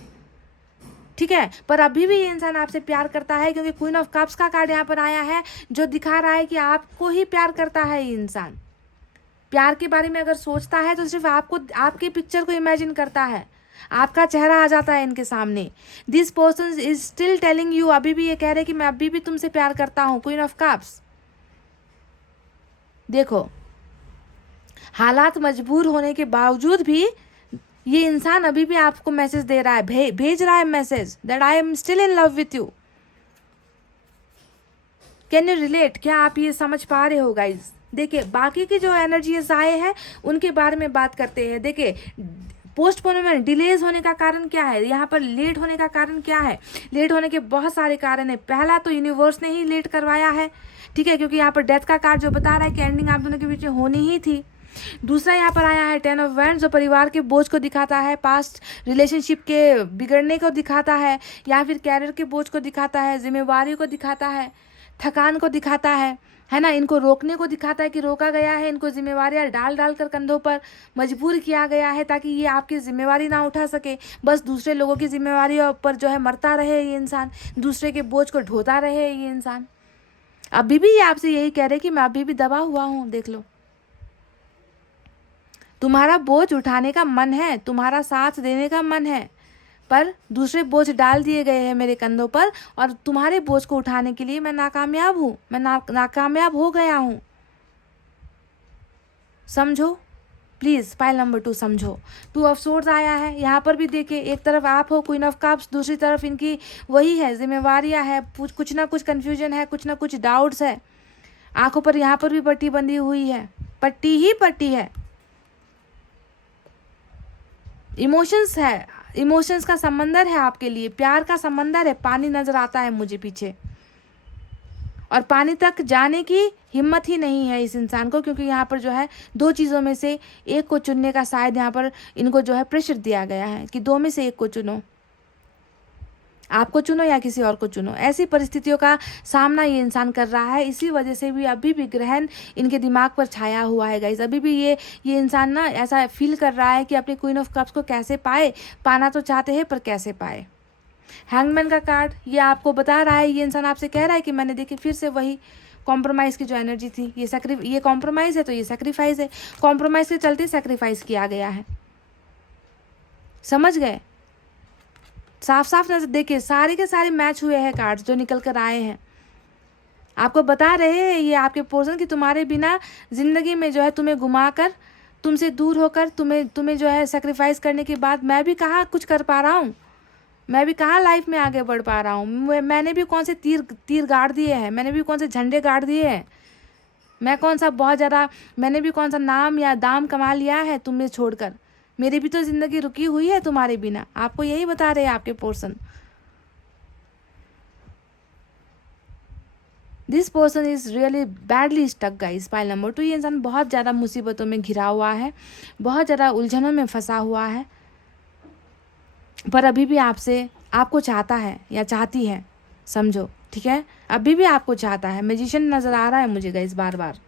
ठीक है। पर अभी भी ये इंसान आपसे प्यार करता है क्योंकि क्वीन ऑफ कप्स का कार्ड यहाँ पर आया है जो दिखा रहा है कि आपको ही प्यार करता है। ये इंसान प्यार के बारे में अगर सोचता है तो सिर्फ आपको, आपके पिक्चर को इमेजिन करता है, आपका चेहरा आ जाता है इनके सामने। This person is still telling you, अभी भी ये कह रहे हैं कि मैं अभी भी तुमसे प्यार करता हूँ। क्वीन ऑफ कप्स, देखो हालात मजबूर होने के बावजूद भी ये इंसान अभी भी आपको मैसेज दे रहा है, भेज रहा है message that I am still in love with you. Can you relate? क्या आप ये समझ पा रहे हो गाइज? देखिए बाकी की जो एनर्जीज आए हैं उनके बारे में बात करते हैं। देखिए पोस्टपोनमेंट, डिलेज होने का कारण क्या है? यहाँ पर लेट होने का कारण क्या है? लेट होने के बहुत सारे कारण है। पहला तो यूनिवर्स ने ही लेट करवाया है, ठीक है, क्योंकि यहाँ पर डेथ का कार्ड जो बता रहा है कि एंडिंग आप दोनों के बीच में होनी ही थी। दूसरा यहाँ पर आया है 10 ऑफ वैंड्स जो परिवार के बोझ को दिखाता है, पास्ट रिलेशनशिप के बिगड़ने को दिखाता है, या फिर कैरियर के बोझ को दिखाता है, जिम्मेवारी को दिखाता है, थकान को दिखाता है ना, इनको रोकने को दिखाता है कि रोका गया है, इनको जिम्मेवारियाँ डाल कर कंधों पर मजबूर किया गया है ताकि ये आपकी जिम्मेवारी ना उठा सके। बस दूसरे लोगों की जिम्मेवारियों पर जो है मरता रहे ये इंसान, दूसरे के बोझ को ढोता रहे ये इंसान। अभी भी ये आपसे यही कह रहे कि मैं अभी भी दबा हुआ हूँ। देख लो, तुम्हारा बोझ उठाने का मन है, तुम्हारा साथ देने का मन है, पर दूसरे बोझ डाल दिए गए हैं मेरे कंधों पर और तुम्हारे बोझ को उठाने के लिए मैं नाकामयाब हूँ, मैं नाकामयाब हो गया हूँ। समझो प्लीज़, पाइल नंबर 2 समझो। 2 ऑफ सोर्ड्स आया है, यहाँ पर भी देखिए एक तरफ आप हो क्वीन ऑफ कप्स, दूसरी तरफ इनकी वही है, जिम्मेवारियाँ है, कुछ ना कुछ कन्फ्यूजन है, कुछ ना कुछ डाउट्स है। आंखों पर यहाँ पर भी पट्टी बंधी हुई है, पट्टी ही पट्टी है। इमोशंस है, इमोशंस का समंदर है आपके लिए, प्यार का समंदर है। पानी नजर आता है मुझे पीछे, और पानी तक जाने की हिम्मत ही नहीं है इस इंसान को, क्योंकि यहाँ पर जो है 2 चीज़ों में से एक को चुनने का शायद यहाँ पर इनको जो है प्रेशर दिया गया है कि 2 में से एक को चुनो। आपको चुनो या किसी और को चुनो, ऐसी परिस्थितियों का सामना ये इंसान कर रहा है। इसी वजह से भी अभी भी ग्रहण इनके दिमाग पर छाया हुआ है गाइस। अभी भी ये इंसान ना ऐसा फील कर रहा है कि अपने क्वीन ऑफ कप्स को कैसे पाए, पाना तो चाहते हैं पर कैसे पाए। हैंगमैन का कार्ड ये आपको बता रहा है, ये इंसान आपसे कह रहा है कि मैंने देखिए फिर से वही कॉम्प्रोमाइज़ की जो एनर्जी थी, ये कॉम्प्रोमाइज़ है तो ये सेक्रीफाइस है, कॉम्प्रोमाइज़ के चलते सेक्रीफाइस किया गया है। समझ गए? साफ साफ नजर देखिए, सारे के सारे मैच हुए हैं कार्ड्स जो निकल कर आए हैं। आपको बता रहे हैं ये आपके पर्सन की तुम्हारे बिना जिंदगी में जो है तुम्हें घुमा कर, तुमसे दूर होकर, तुम्हें जो है सेक्रीफाइस करने के बाद मैं भी कहाँ कुछ कर पा रहा हूँ, मैं भी कहाँ लाइफ में आगे बढ़ पा रहा हूँ। मैंने भी कौन से तीर गाड़ दिए हैं, मैंने भी कौन से झंडे गाड़ दिए हैं, मैंने भी कौन सा नाम या दाम कमा लिया है तुम्हें छोड़कर। मेरी भी तो जिंदगी रुकी हुई है तुम्हारे बिना। आपको यही बता रहे हैं आपके person. This person is really badly stuck guys. Pile number 2, ये इंसान बहुत ज़्यादा मुसीबतों में घिरा हुआ है, बहुत ज़्यादा उलझनों में फंसा हुआ है, पर अभी भी आपको चाहता है या चाहती है, समझो, ठीक है? अभी भी आपको चाहता है। मैजिशियन नज़र आ रहा है मुझे गाइस बार बार।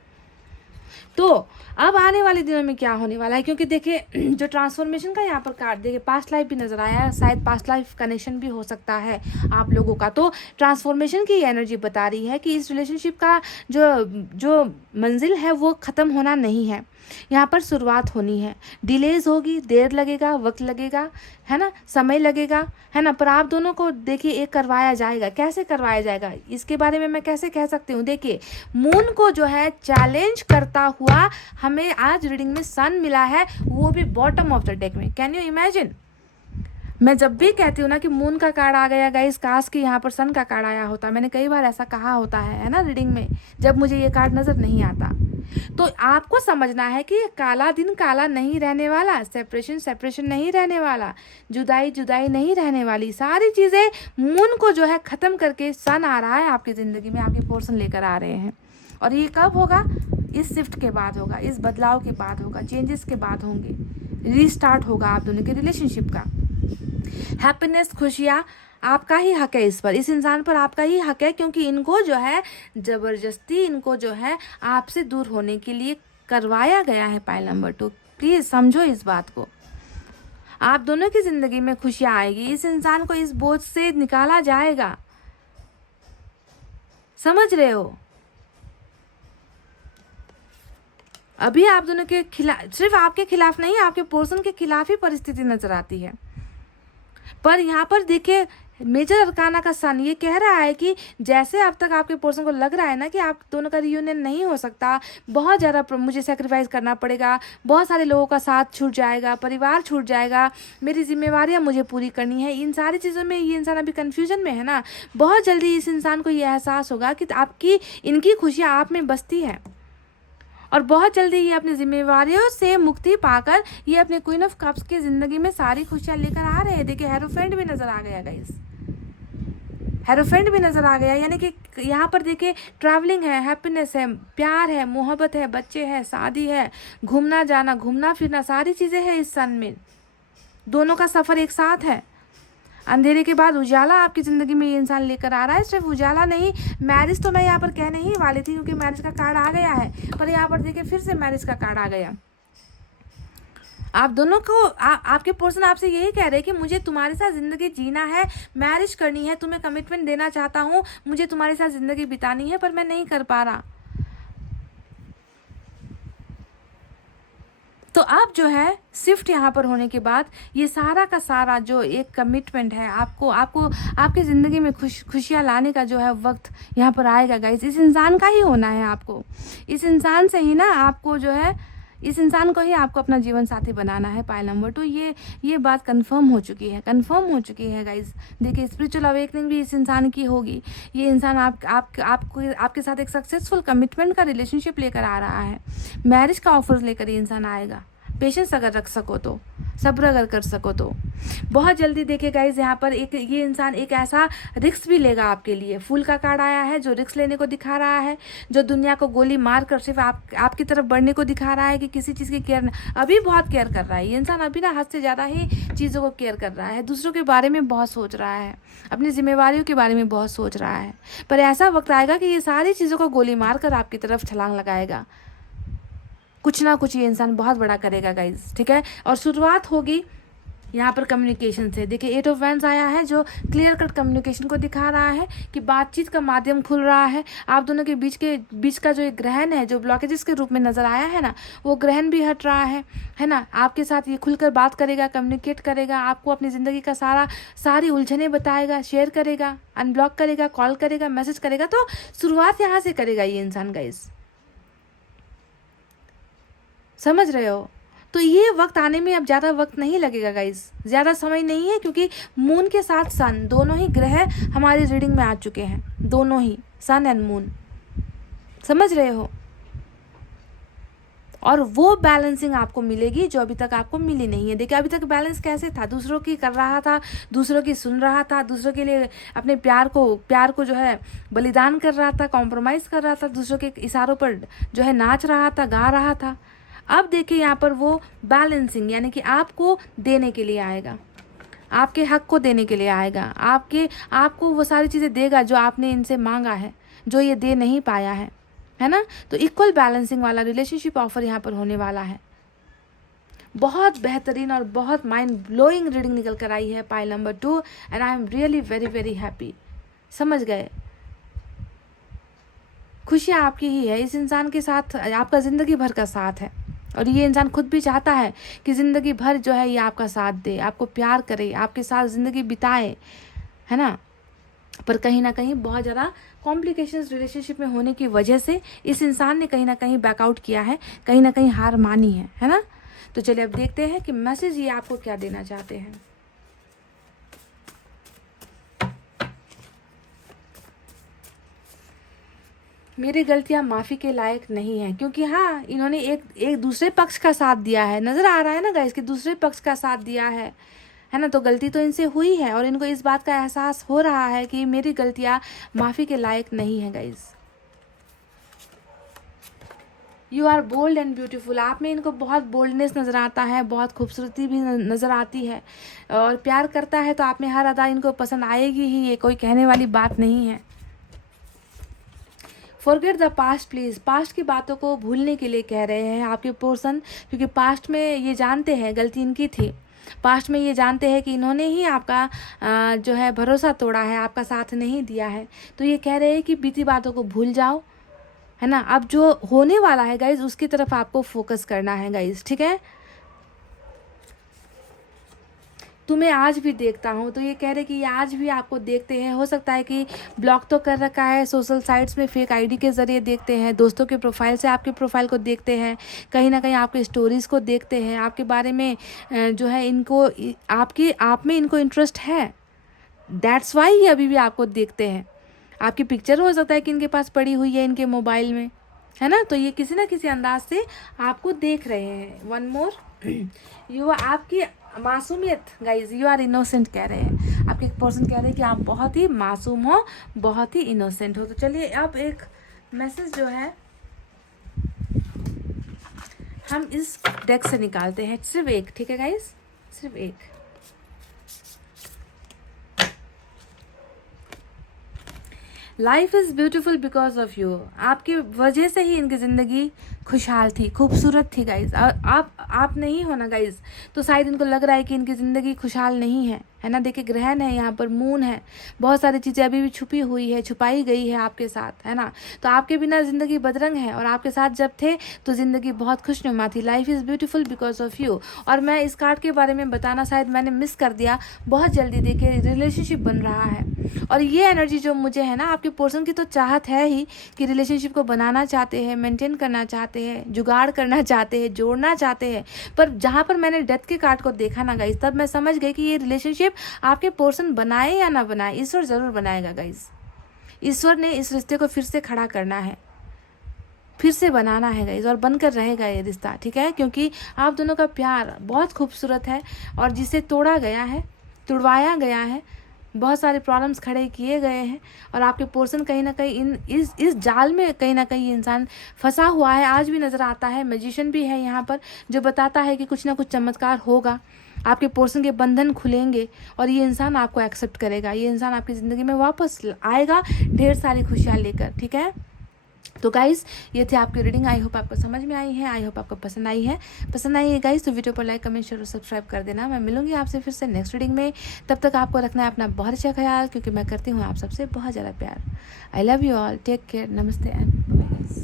तो अब आने वाले दिनों में क्या होने वाला है, क्योंकि देखिए जो ट्रांसफॉर्मेशन का यहाँ पर कार्ड देखिए, पास्ट लाइफ भी नजर आया है, शायद पास्ट लाइफ कनेक्शन भी हो सकता है आप लोगों का। तो ट्रांसफॉर्मेशन की एनर्जी बता रही है कि इस रिलेशनशिप का जो मंजिल है वो ख़त्म होना नहीं है, यहाँ पर शुरुआत होनी है। डिलेज होगी, देर लगेगा, वक्त लगेगा, है ना, समय लगेगा, है ना, पर आप दोनों को देखिए एक करवाया जाएगा। कैसे करवाया जाएगा इसके बारे में मैं कैसे कह सकती हूँ। देखिए मून को जो है चैलेंज करता हुआ हमें आज रीडिंग में सन मिला है, वो भी बॉटम ऑफ द डेक में। Can you imagine? मैं जब भी कहती हूँ ना कि मून का कार्ड आ गया गाइस, काश कि यहाँ पर सन का कार्ड आया होता। मैंने कई बार ऐसा कहा होता है ना रीडिंग में, जब मुझे ये कार्ड नज़र नहीं आता। तो आपको समझना है कि काला दिन काला नहीं रहने वाला, सेपरेशन नहीं रहने वाला, जुदाई नहीं रहने वाली। सारी चीज़ें मून को जो है ख़त्म करके सन आ रहा है आपकी ज़िंदगी में, आपके पोर्शन लेकर आ रहे हैं। और ये कब होगा? इस शिफ्ट के बाद होगा, इस बदलाव के बाद होगा, चेंजेस के बाद होंगे, रीस्टार्ट होगा आप दोनों के रिलेशनशिप का। हैप्पीनेस, खुशियाँ आपका ही हक है इस पर, इस इंसान पर आपका ही हक है, क्योंकि इनको जो है ज़बरदस्ती इनको जो है आपसे दूर होने के लिए करवाया गया है। पाइल नंबर 2, प्लीज़ समझो इस बात को। आप दोनों की ज़िंदगी में खुशियाँ आएगी, इस इंसान को इस बोझ से निकाला जाएगा। समझ रहे हो? अभी आप दोनों के खिलाफ, सिर्फ आपके खिलाफ नहीं, आपके पर्सन के खिलाफ ही परिस्थिति नजर आती है। पर यहाँ पर देखिए मेजर अरकाना का सन ये कह रहा है कि जैसे अब तक आपके पर्सन को लग रहा है ना कि आप दोनों का रियूनियन नहीं हो सकता, बहुत ज़्यादा मुझे सेक्रीफाइस करना पड़ेगा, बहुत सारे लोगों का साथ छूट जाएगा, परिवार छूट जाएगा, मेरी जिम्मेवारियां मुझे पूरी करनी है, इन सारी चीज़ों में ये इंसान अभी कन्फ्यूजन में है ना। बहुत जल्दी इस इंसान को ये एहसास होगा कि इनकी खुशियाँ आप में बसती है, और बहुत जल्दी ये अपनी जिम्मेवारियों से मुक्ति पाकर ये अपने क्वीन ऑफ कप्स की ज़िंदगी में सारी खुशियाँ लेकर आ रहे हैं। देखिए हेरोफेंट भी नज़र आ गया गाइस, हेरोफेंट भी नज़र आ गया, यानी कि यहाँ पर देखिए ट्रैवलिंग है, हैप्पीनेस है, प्यार है, मोहब्बत है, बच्चे हैं, शादी है, घूमना जाना, घूमना फिरना, सारी चीज़ें हैं इस सन में। दोनों का सफ़र एक साथ है। अंधेरे के बाद उजाला आपकी ज़िंदगी में ये इंसान लेकर आ रहा है। सिर्फ उजाला नहीं, मैरिज तो मैं यहाँ पर कहने ही वाली थी क्योंकि मैरिज का कार्ड आ गया है, पर यहाँ पर देखिए फिर से मैरिज का कार्ड आ गया। आप दोनों को आपके पर्सन आपसे यही कह रहे हैं कि मुझे तुम्हारे साथ ज़िंदगी जीना है, मैरिज करनी है, तुम्हें कमिटमेंट देना चाहता हूँ, मुझे तुम्हारे साथ ज़िंदगी बितानी है, पर मैं नहीं कर पा रहा। तो आप जो है शिफ्ट यहाँ पर होने के बाद ये सारा का सारा जो एक कमिटमेंट है, आपको आपके ज़िंदगी में खुशियाँ लाने का जो है वक्त यहाँ पर आएगा गाइस। इस इंसान का ही होना है आपको, इस इंसान से ही ना आपको जो है, इस इंसान को ही आपको अपना जीवन साथी बनाना है। पाइल नंबर 2, ये बात कंफर्म हो चुकी है गाइस। देखिए स्पिरिचुअल अवेकनिंग भी इस इंसान की होगी। ये इंसान आपके साथ एक सक्सेसफुल कमिटमेंट का रिलेशनशिप लेकर आ रहा है, मैरिज का ऑफर लेकर ये इंसान आएगा। पेशेंस अगर रख सको तो, सब्र अगर कर सको तो। बहुत जल्दी देखिए गाइज, यहाँ पर एक ये इंसान एक ऐसा रिस्क भी लेगा आपके लिए। फूल का कार्ड आया है जो रिस्क लेने को दिखा रहा है, जो दुनिया को गोली मार कर सिर्फ आपकी तरफ बढ़ने को दिखा रहा है, कि किसी चीज़ की केयर अभी बहुत केयर कर रहा है ये इंसान। अभी ना हद से ज़्यादा ही चीज़ों को केयर कर रहा है, दूसरों के बारे में बहुत सोच रहा है, अपनी जिम्मेवारियों के बारे में बहुत सोच रहा है। पर ऐसा वक्त आएगा कि ये सारी चीज़ों को गोली मार कर आपकी तरफ छलांग लगाएगा। कुछ ना कुछ ये इंसान बहुत बड़ा करेगा गाइज, ठीक है। और शुरुआत होगी यहाँ पर कम्युनिकेशन से। देखिए 8 ऑफ वैंड्स आया है जो क्लियर कट कम्युनिकेशन को दिखा रहा है कि बातचीत का माध्यम खुल रहा है। आप दोनों के बीच का जो एक ग्रहण है, जो ब्लॉकेजेस के रूप में नजर आया है ना, वो ग्रहण भी हट रहा है ना। आपके साथ ये खुलकर बात करेगा, कम्युनिकेट करेगा, आपको अपनी ज़िंदगी का सारी उलझनें बताएगा, शेयर करेगा, अनब्लॉक करेगा, कॉल करेगा, मैसेज करेगा। तो शुरुआत यहाँ से करेगा ये इंसान गाइज, समझ रहे हो। तो ये वक्त आने में अब ज़्यादा वक्त नहीं लगेगा गाइज, ज़्यादा समय नहीं है, क्योंकि मून के साथ सन, दोनों ही ग्रह हमारी रीडिंग में आ चुके हैं, दोनों ही सन एंड मून, समझ रहे हो। और वो बैलेंसिंग आपको मिलेगी जो अभी तक आपको मिली नहीं है। देखिए अभी तक बैलेंस कैसे था, दूसरों की कर रहा था, दूसरों की सुन रहा था, दूसरों के लिए अपने प्यार को जो है बलिदान कर रहा था, कॉम्प्रोमाइज़ कर रहा था, दूसरों के इशारों पर जो है नाच रहा था, गा रहा था। अब देखिए यहाँ पर वो बैलेंसिंग, यानी कि आपको देने के लिए आएगा, आपके हक को देने के लिए आएगा, आपको वो सारी चीज़ें देगा जो आपने इनसे मांगा है, जो ये दे नहीं पाया है ना। तो इक्वल बैलेंसिंग वाला रिलेशनशिप ऑफर यहाँ पर होने वाला है। बहुत बेहतरीन और बहुत माइंड ब्लोइंग रीडिंग निकल कर आई है pile number 2 and I am really very very happy. समझ गए, खुशियाँ आपकी ही है, इस इंसान के साथ आपका ज़िंदगी भर का साथ है। और ये इंसान खुद भी चाहता है कि ज़िंदगी भर जो है ये आपका साथ दे, आपको प्यार करे, आपके साथ ज़िंदगी बिताए, है ना। पर कहीं ना कहीं बहुत ज़्यादा कॉम्प्लिकेशंस रिलेशनशिप में होने की वजह से इस इंसान ने कहीं ना कहीं बैकआउट किया है, कहीं ना कहीं हार मानी है ना। तो चलिए अब देखते हैं कि मैसेज ये आपको क्या देना चाहते हैं। मेरी गलतियां माफ़ी के लायक नहीं है, क्योंकि हाँ इन्होंने एक दूसरे पक्ष का साथ दिया है, नज़र आ रहा है ना गाइस कि दूसरे पक्ष का साथ दिया है ना। तो गलती तो इनसे हुई है और इनको इस बात का एहसास हो रहा है कि मेरी गलतियां माफ़ी के लायक नहीं है guys. You are bold and beautiful, आप में इनको बहुत बोल्डनेस नज़र आता है, बहुत खूबसूरती भी नज़र आती है। और प्यार करता है तो आप में हर अदा इनको पसंद आएगी ही, ये कोई कहने वाली बात नहीं है। Forget the past please, past की बातों को भूलने के लिए कह रहे हैं आपके पर्सन, क्योंकि पास्ट में ये जानते हैं गलती इनकी थी। पास्ट में ये जानते हैं कि इन्होंने ही आपका जो है भरोसा तोड़ा है, आपका साथ नहीं दिया है। तो ये कह रहे हैं कि बीती बातों को भूल जाओ, है ना। अब जो होने वाला है गाइज उसकी तरफ आपको फोकस करना है गाइज, ठीक है। तुम्हें आज भी देखता हूँ, तो ये कह रहे कि ये आज भी आपको देखते हैं। हो सकता है कि ब्लॉक तो कर रखा है, सोशल साइट्स में फेक आईडी के ज़रिए देखते हैं, दोस्तों के प्रोफाइल से आपके प्रोफाइल को देखते हैं, कहीं ना कहीं आपके स्टोरीज़ को देखते हैं, आपके बारे में जो है इनको आप में इनको इंटरेस्ट है। दैट्स वाई ये अभी भी आपको देखते हैं। आपकी पिक्चर हो सकता है कि इनके पास पड़ी हुई है इनके मोबाइल में, है ना। तो ये किसी ना किसी अंदाज से आपको देख रहे हैं। वन मोर यू आपकी मासूमियत गाइज, यू आर इनोसेंट कह रहे हैं आपके पर्सन, कह रहे हैं कि आप बहुत ही मासूम हो, बहुत ही इनोसेंट हो। तो चलिए अब एक मैसेज जो है हम इस डेक से निकालते हैं, सिर्फ एक, ठीक है गाइज, सिर्फ एक। Life is beautiful because of you, आपकी वजह से ही इनकी ज़िंदगी खुशहाल थी, खूबसूरत थी गाइज। आप नहीं हो ना गाइज, तो शायद इनको लग रहा है कि इनकी ज़िंदगी खुशहाल नहीं है ना। देखिए ग्रहण है यहाँ पर, मून है, बहुत सारी चीज़ें अभी भी छुपी हुई है, छुपाई गई है आपके साथ, है ना। तो आपके बिना ज़िंदगी बदरंग है, और आपके साथ जब थे तो ज़िंदगी बहुत खुशनुमा थी। Life is beautiful because of you. और मैं इस कार्ड के बारे में बताना शायद मैंने मिस कर दिया, बहुत जल्दी देखिए रिलेशनशिप बन रहा है। और ये एनर्जी जो मुझे है ना, आपके पर्सन की तो चाहत है ही कि रिलेशनशिप को बनाना चाहते हैं, मेंटेन करना चाहते हैं, जुगाड़ करना चाहते हैं, जोड़ना चाहते हैं। पर जहाँ पर मैंने डेथ के कार्ड को देखा ना गाइज, तब मैं समझ गई कि ये रिलेशनशिप आपके पर्सन बनाए या ना बनाए, ईश्वर ज़रूर बनाएगा गाइज। ईश्वर ने इस रिश्ते को फिर से खड़ा करना है, फिर से बनाना है गाइज, और बनकर रहेगा ये रिश्ता, ठीक है, क्योंकि आप दोनों का प्यार बहुत खूबसूरत है, और जिसे तोड़ा गया है, तुड़वाया गया है, बहुत सारे प्रॉब्लम्स खड़े किए गए हैं, और आपके पोर्शन कहीं ना कहीं इस जाल में कहीं ना कहीं इंसान फंसा हुआ है, आज भी नज़र आता है। मैजिशियन भी है यहाँ पर, जो बताता है कि कुछ ना कुछ चमत्कार होगा, आपके पोर्शन के बंधन खुलेंगे, और ये इंसान आपको एक्सेप्ट करेगा, ये इंसान आपकी ज़िंदगी में वापस आएगा ढेर सारी खुशियाँ लेकर, ठीक है। तो गाइस, ये थे आपकी रीडिंग। आई होप आपको समझ में आई है, आई होप आपको पसंद आई है गाइस। तो वीडियो को लाइक, कमेंट, शेयर और सब्सक्राइब कर देना। मैं मिलूंगी आपसे फिर से नेक्स्ट रीडिंग में। तब तक आपको रखना है अपना बहुत अच्छा ख्याल, क्योंकि मैं करती हूँ आप सबसे बहुत ज़्यादा प्यार। I love you all, take care, नमस्ते एंड बाय गाइस।